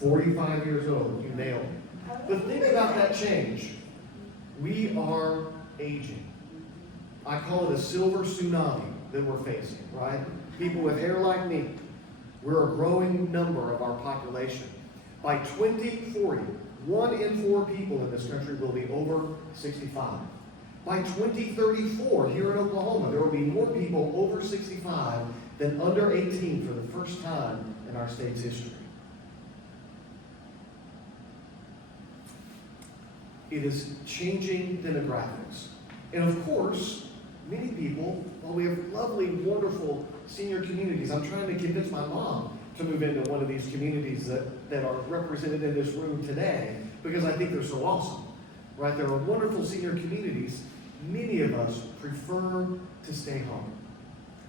45 years old, you nailed it. But think about that change. We are aging. I call it a silver tsunami that we're facing, right? People with hair like me. We're a growing number of our population. By 2040, 1 in 4 people in this country will be over 65. By 2034, here in Oklahoma, there will be more people over 65 than under 18 for the first time in our state's history. It is changing demographics. And of course, many people, while we have lovely, wonderful senior communities, I'm trying to convince my mom to move into one of these communities that are represented in this room today because I think they're so awesome, right? There are wonderful senior communities. Many of us prefer to stay home,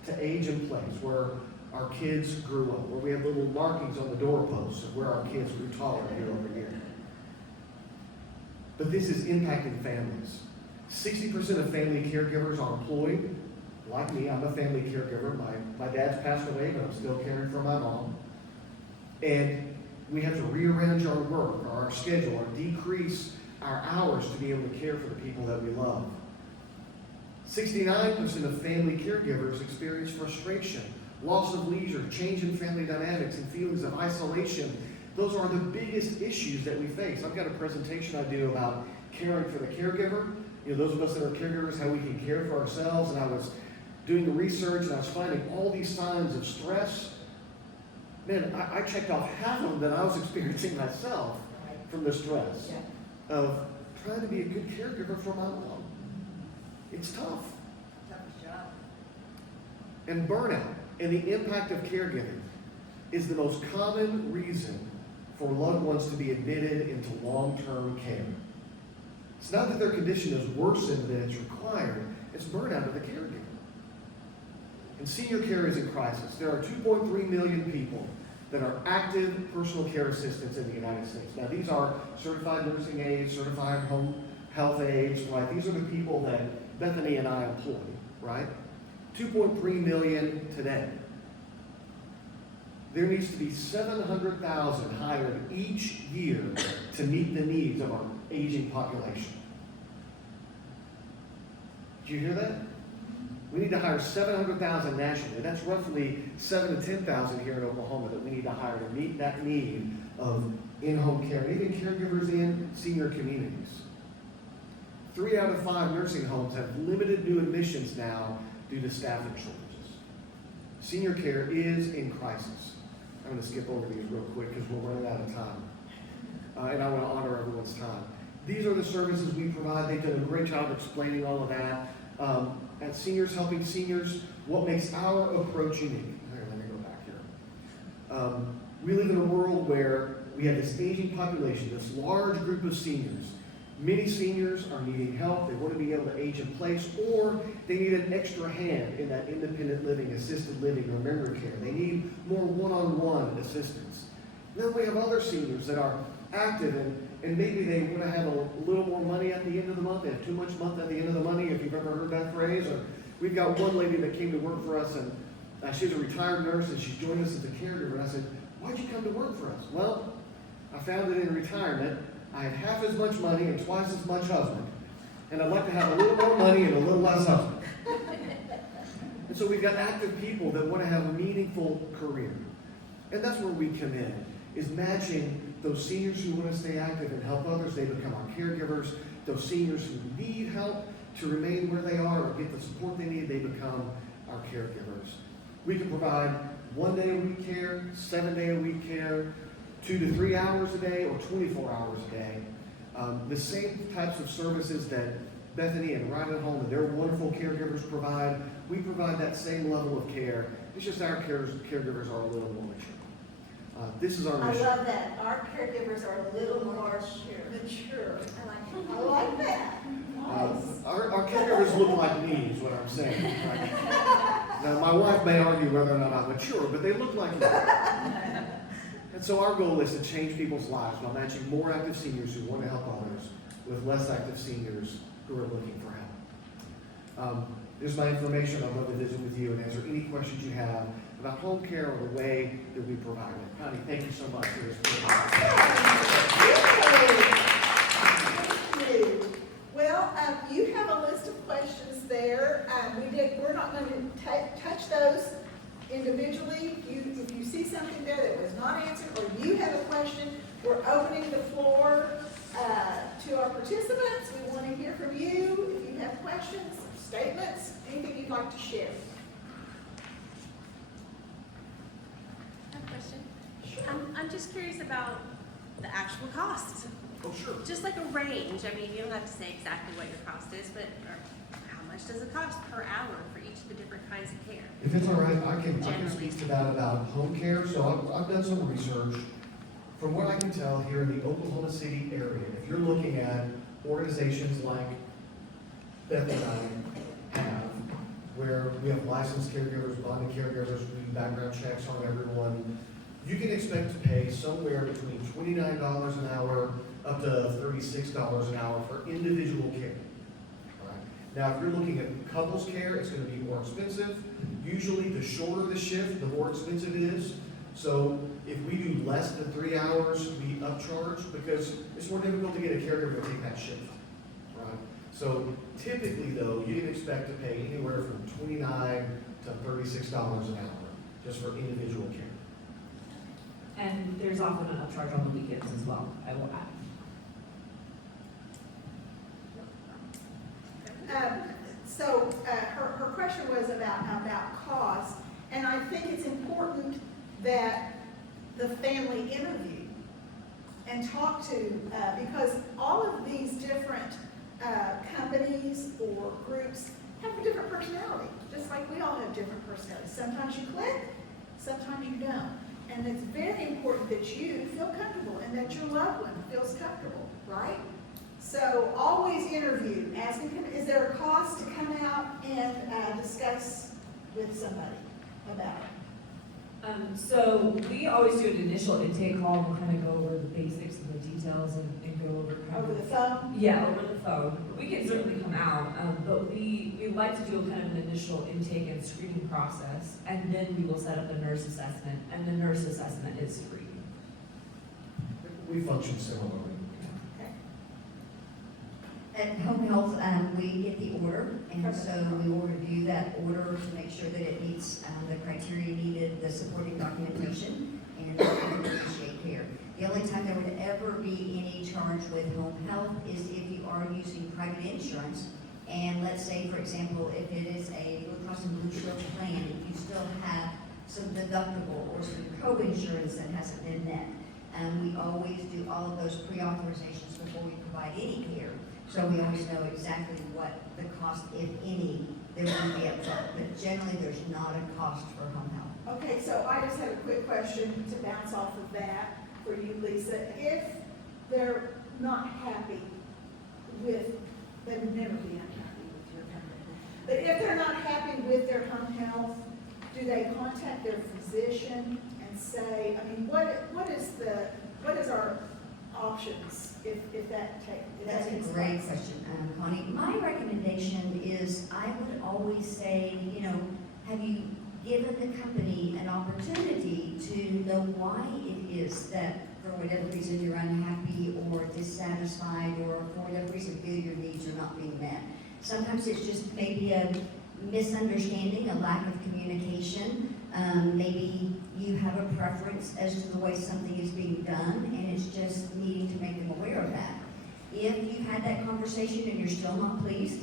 to age in place where our kids grew up, where we have little markings on the doorposts of where our kids grew taller year over year. But this is impacting families. 60% of family caregivers are employed. Like me, I'm a family caregiver. My dad's passed away, but I'm still caring for my mom. And we have to rearrange our work, or our schedule, or decrease our hours to be able to care for the people that we love. 69% of family caregivers experience frustration, loss of leisure, change in family dynamics, and feelings of isolation. Those are the biggest issues that we face. I've got a presentation I do about caring for the caregiver. You know, those of us that are caregivers, how we can care for ourselves. And I was doing the research and I was finding all these signs of stress. Man, I checked off half of them that I was experiencing myself from the stress of trying to be a good caregiver for my mom. It's tough. Toughest job. And burnout and the impact of caregiving is the most common reason for loved ones to be admitted into long-term care. It's not that their condition is worsened than it's required, it's burnout of the caregiver. And senior care is in crisis. There are 2.3 million people that are active personal care assistants in the United States. Now these are certified nursing aides, certified home health aides, right? These are the people that Bethany and I employ, right? 2.3 million today. There needs to be 700,000 hired each year to meet the needs of our aging population. Did you hear that? We need to hire 700,000 nationally. That's roughly 7 to 10,000 here in Oklahoma that we need to hire to meet that need of in-home care, and even caregivers in senior communities. 3 out of 5 nursing homes have limited new admissions now due to staffing shortages. Senior care is in crisis. I'm going to skip over these real quick because we're running out of time. And I want to honor everyone's time. These are the services we provide. They've done a great job explaining all of that. At Seniors Helping Seniors, what makes our approach unique? Here, let me go back here. We live in a world where we have this aging population, this large group of seniors. Many seniors are needing help. They want to be able to age in place, or they need an extra hand in that independent living, assisted living, or memory care. They need more one-on-one assistance. Then we have other seniors that are active and maybe they want to have a little more money at the end of the month. They have too much month at the end of the money, if you've ever heard that phrase. Or we've got one lady that came to work for us, and she's a retired nurse, and she's joined us as a caregiver. And I said, why'd you come to work for us? Well, I found that in retirement, I had half as much money and twice as much husband. And I'd like to have a little more money and a little less husband. And so we've got active people that want to have a meaningful career. And that's where we come in, is matching those seniors who want to stay active and help others. They become our caregivers. Those seniors who need help to remain where they are or get the support they need, they become our caregivers. We can provide 1 day a week care, 7 day a week care, 2 to 3 hours a day, or 24 hours a day. The same types of services that Bethany and Right at Home and their wonderful caregivers provide, we provide that same level of care. It's just our caregivers are a little more mature. This is our I mission. love that. Our caregivers are a little more mature. I like that. Nice. Our caregivers look like me, is what I'm saying. Right? Now, my wife may argue whether or not I'm mature, but they look like me. And so our goal is to change people's lives by matching more active seniors who want to help others with less active seniors who are looking for help. Here's my information. I'd love to visit with you and answer any questions you have about home care or the way that we provide it. Connie, thank you so much for this. Thank you. Well, you have a list of questions there. We're not going to touch those individually. If you see something there that was not answered or you have a question, we're opening the floor to our participants. We want to hear from you. If you have questions, statements, anything you'd like to share. Question. I'm just curious about the actual cost. Oh, sure. Just like a range. I mean, you don't have to say exactly what your cost is, but how much does it cost per hour for each of the different kinds of care? If it's all right, I can Generally. speak to that about home care. So I've done some research. From what I can tell here in the Oklahoma City area, if you're looking at organizations like Beth and I have, where we have licensed caregivers, bonded caregivers, we do background checks on everyone, you can expect to pay somewhere between $29 an hour up to $36 an hour for individual care. All right. Now, if you're looking at couples care, it's going to be more expensive. Usually, the shorter the shift, the more expensive it is. So if we do less than 3 hours, we upcharge because it's more difficult to get a caregiver to take that shift. Right? So typically, though, you can expect to pay anywhere from $29 to $36 an hour just for individual care. And there's often an upcharge on the weekends as well, I will add. Her question was about cost, and I think it's important that the family interview and talk to, because all of these different companies or groups have a different personality, just like we all have different personalities. Sometimes you click, sometimes you don't. And it's very important that you feel comfortable and that your loved one feels comfortable, right? So always interview, ask them, is there a cost to come out and discuss with somebody about it? So we always do an initial intake call. We'll kind of go over the basics and the details and go over kind Over of, the phone? yeah, over the phone. We can certainly come out, but we like to do kind of an initial intake and screening process, and then we will set up a nurse assessment, and the nurse assessment is free. We function similarly. At Home Health, we get the order, and so we will review that order to make sure that it meets the criteria needed, the supporting documentation, and initiate care. The only time there would ever be any charge with Home Health is if you are using private insurance, and let's say, for example, if it is a Blue Cross and Blue Shield plan, and you still have some deductible or some co-insurance that hasn't been met, we always do all of those pre-authorizations before we provide any care. So we always know exactly what the cost, if any, there would be up front. But generally, there's not a cost for home health. Okay, so I just have a quick question to bounce off of that for you, Lisa. If they're not happy with, they would never be unhappy with your company. But if they're not happy with their home health, do they contact their physician and say, I mean, what is our options if that That's a takes great place? question, Connie. My recommendation is I would always say, you know, have you given the company an opportunity to know why it is that for whatever reason you're unhappy or dissatisfied or for whatever reason feel your needs are not being met? Sometimes it's just maybe a misunderstanding, a lack of communication. Maybe you have a preference as to the way something is being done, and it's just needing to make them aware of that. If you've had that conversation and you're still not pleased,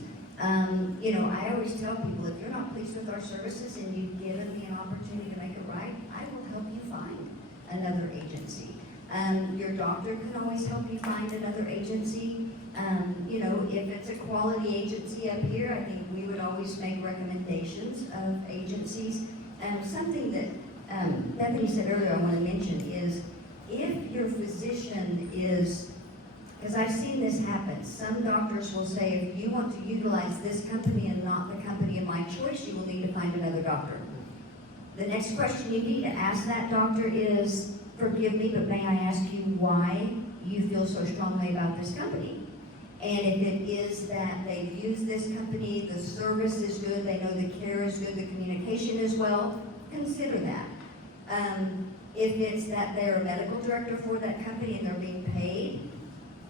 you know, I always tell people, if you're not pleased with our services and you've given me an opportunity to make it right, I will help you find another agency. Your doctor can always help you find another agency. You know, if it's a quality agency up here, I think we would always make recommendations of agencies. Something that Bethany said earlier I want to mention is if your physician is, because I've seen this happen, some doctors will say if you want to utilize this company and not the company of my choice, you will need to find another doctor. The next question you need to ask that doctor is, forgive me, but may I ask you why you feel so strongly about this company? And if it is that they've used this company, the service is good, they know the care is good, the communication is well, consider that. If it's that they're a medical director for that company and they're being paid,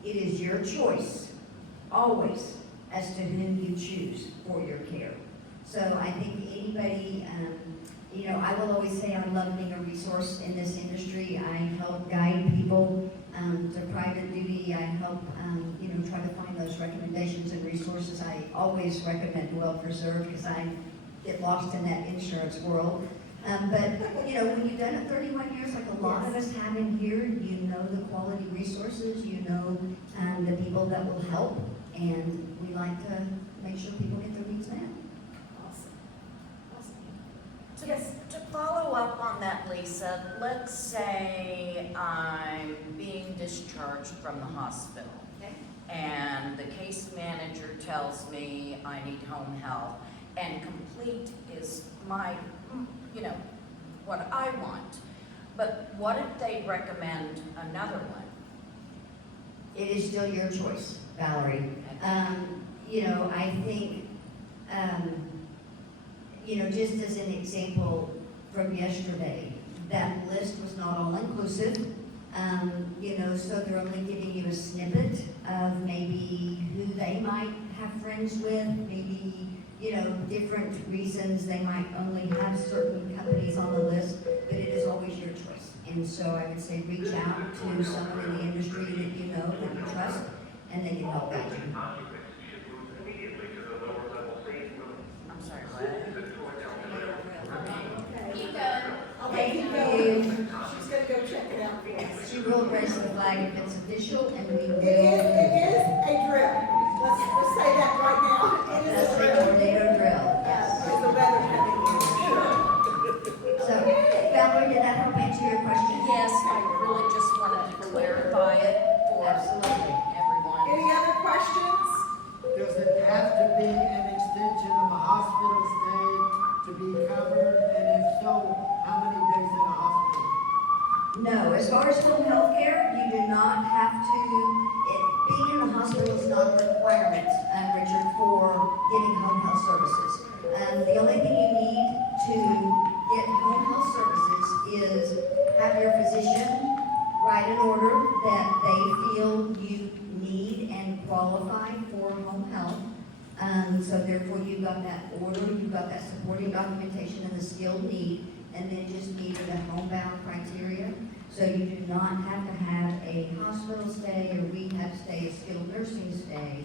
it is your choice, always, as to whom you choose for your care. So I think anybody, you know, I will always say I love being a resource in this industry. I help guide people to private duty. I help, you know, try to find those recommendations and resources. I always recommend Well Preserved because I get lost in that insurance world. But, you know, when you've done it 31 years, like a lot of us have in here, you know the quality resources, you know the people that will help, and we like to make sure people get their needs met. Awesome. Awesome. Yes, to follow up on that, Lisa, let's say I'm being discharged from the hospital. Okay. And the case manager tells me I need home health, and Complete is my, you know, what I want. But what if they recommend another one? It is still your choice, Valerie. You know, I think, you know, just as an example from yesterday, that list was not all inclusive. You know, so they're only giving you a snippet of maybe who they might have friends with, maybe, you know, different reasons they might only have certain companies on the list, but it is always your choice. And so I would say reach out to someone in the industry that you know, that you trust, and they can help guide you. I'm sorry, what? Keep going. Okay, Thank keep going. you. She's gonna go check it out for us. She will raise the flag if it's official, and we will. It is a drill. Let's say that right now. It is That's a a drill. tornado drill, yes. It's a weather coming in, sure. So, Valerie, did that help answer your question? Yes, I really just wanted to clarify it for Absolutely. everyone. Any other questions? Does it have to be an extension of a hospital stay to be covered? And if so, how many days in a hospital? No, as far as home health care, you do not have to, being in the hospital is not a requirement, Richard, for getting home health services. The only thing you need to get home health services is have your physician write an order that they feel you need and qualify for home health. So therefore you've got that order, you've got that supporting documentation and the skilled need, and then just meet the homebound criteria. So you do not have to have a hospital stay, a rehab stay, a skilled nursing stay.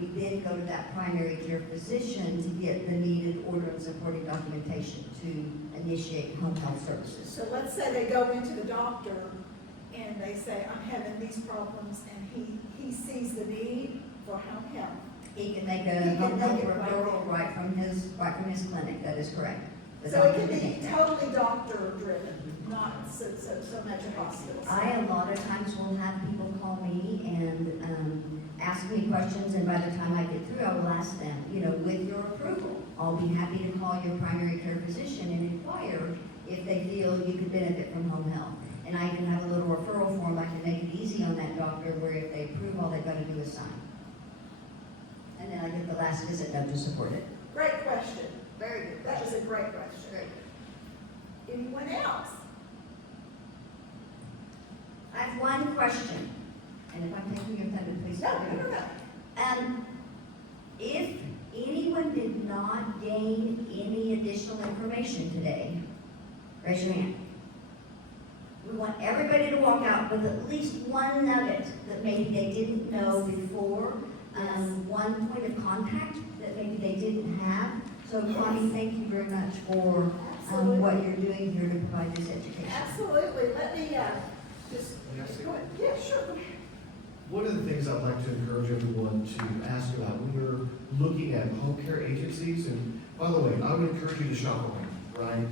We did go to that primary care physician to get the needed order and supporting documentation to initiate home health services. So let's say they go into the doctor and they say, I'm having these problems, and he sees the need for home health. He can make He a can home health make it right referral there. right from his clinic, that is correct. The So it doctor can can be make that. totally doctor driven, not so much a hospital. I, a lot of times, will have people call me and ask me questions, and by the time I get through, I will ask them, you know, with your approval, I'll be happy to call your primary care physician and inquire if they feel you could benefit from home health. And I even have a little referral form, I can make it easy on that doctor, where if they approve, all they've got to do is sign. And then I get the last visit note to support it. Great question. Very good. That was a great question. Great. Anyone else? I have one question, and if I'm taking your thunder, please No, don't. no, no. If anyone did not gain any additional information today, raise your hand. We want everybody to walk out with at least one nugget that maybe they didn't know before, one point of contact that maybe they didn't have. So Connie, thank you very much for what you're doing here to provide this education. Absolutely. Let me, just, May I say- go ahead. Yeah, sure. One of the things I'd like to encourage everyone to ask about when we're looking at home care agencies, and by the way, I would encourage you to shop around, right?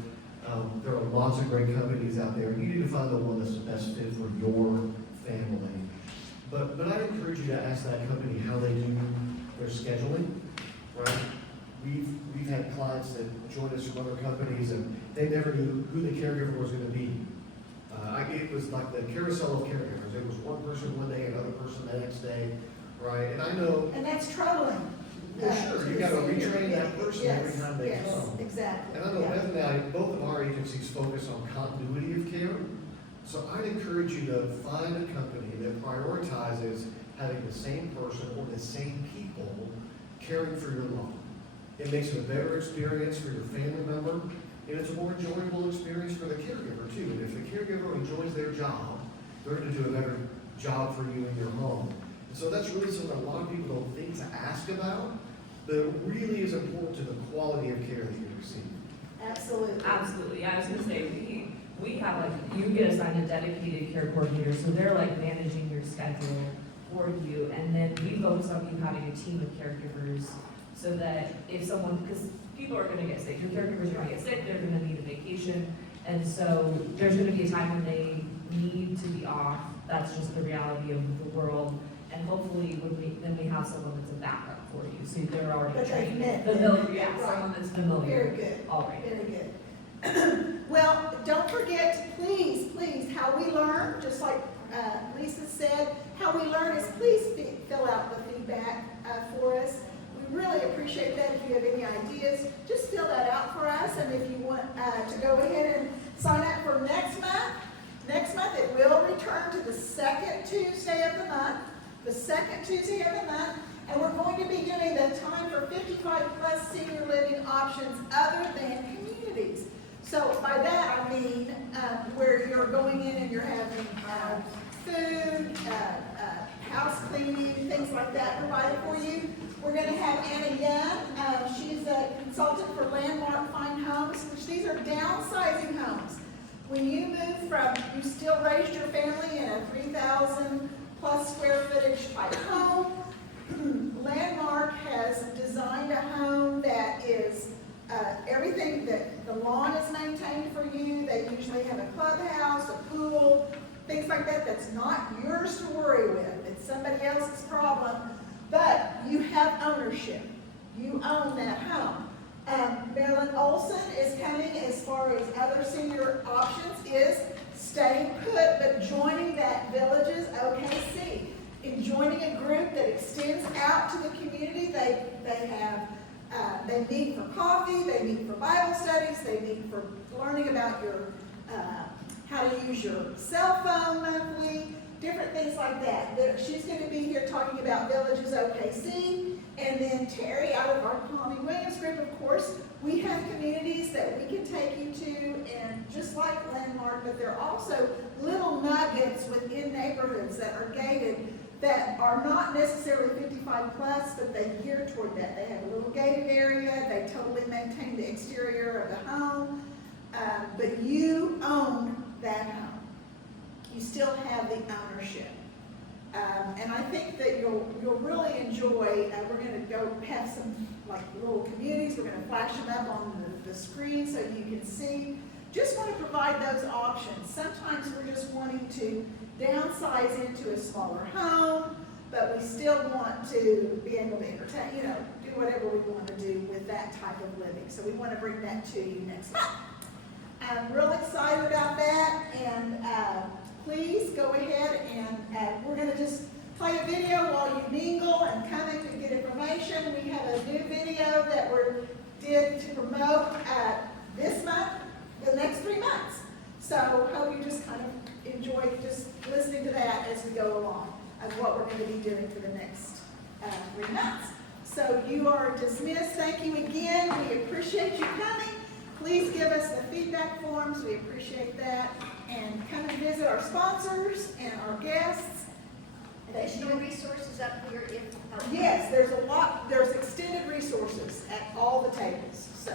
There are lots of great companies out there, and you need to find the one that's the best fit for your family. But I'd encourage you to ask that company how they do their scheduling, right? We've had clients that joined us from other companies, and they never knew who the caregiver was gonna be. It was like the carousel of caregivers. It was one person one day, another person the next day, right? And I know, And that's troubling. well, sure, you gotta to the retrain senior that person yes, every time they yes, come. exactly. And I know Yeah. Beth and I, both of our agencies focus on continuity of care. So I'd encourage you to find a company that prioritizes having the same person or the same people caring for your loved one. It makes it a better experience for your family member, and it's a more enjoyable experience for the caregiver too. And if the caregiver enjoys their job, they're gonna do a better job for you in your home. And so that's really something a lot of people don't think to ask about, but it really is important to the quality of care that you receive. Absolutely. Absolutely, I was gonna say, we have like, you get assigned a dedicated care coordinator, so they're like managing your schedule for you, and then we focus on you having a team of caregivers, so that if someone, because people are gonna get sick, your caregivers are gonna get sick, they're gonna need a vacation, and so there's gonna be a time when they need to be off, that's just the reality of the world, and hopefully then we have someone that's a backup for you, so they're already But they've trained. met Familiar, them. yeah, Right. someone that's Very familiar good. already. Very good. Well, don't forget, please, how we learn, just like Lisa said, how we learn is please fill out the feedback for us. We really appreciate that. If you have any ideas, just fill that out for us. And if you want to go ahead and sign up for next month it will return to the second Tuesday of the month, and we're going to be doing the time for 55 plus senior living options other than communities. So by that I mean where you're going in and you're having food, house cleaning, things like that provided for you. We're going to have Anna Young. She's a consultant for Landmark Fine Homes, which these are downsizing homes. When you move from, you still raised your family in a 3,000 plus square footage type home. Landmark has designed a home that is everything that the lawn is maintained for you. They usually have a clubhouse, a pool, things like that. That's not yours to worry with. It's somebody else's problem, but you have ownership. You own that home. Marilyn Olson is coming as far as other senior options is staying put, but joining that Villages OKC. In joining a group that extends out to the community. They meet for coffee, they meet for Bible studies, they meet for learning about your how to use your cell phone monthly, different things like that. She's going to be here talking about Villages OKC. And then Terry, out of our Connie Williams group, of course, we have communities that we can take you to, and just like Landmark, but there are also little nuggets within neighborhoods that are gated that are not necessarily 55 plus, but they gear toward that. They have a little gated area, they totally maintain the exterior of the home, but you own that home. You still have the ownership. And I think that you'll really enjoy, we're going to go have some like little communities, we're going to flash them up on the screen so you can see. Just want to provide those options. Sometimes we're just wanting to downsize into a smaller home, but we still want to be able to entertain, do whatever we want to do with that type of living. So we want to bring that to you next month. I'm real excited about that, and please go ahead and we're going to just play a video while you mingle and come in to get information. We have a new video that we did to promote this month, the next 3 months. So hope you just kind of enjoy just listening to that as we go along of what we're going to be doing for the next 3 months. So you are dismissed. Thank you again. We appreciate you coming. Please give us the feedback forms. We appreciate that. And come and visit our sponsors and our guests. Additional resources up here if. Yes, there's extended resources at all the tables. So,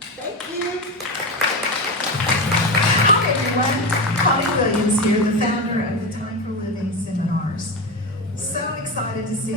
thank you. Hi everyone, Connie Williams here, the founder of the Time for Living seminars. So excited to see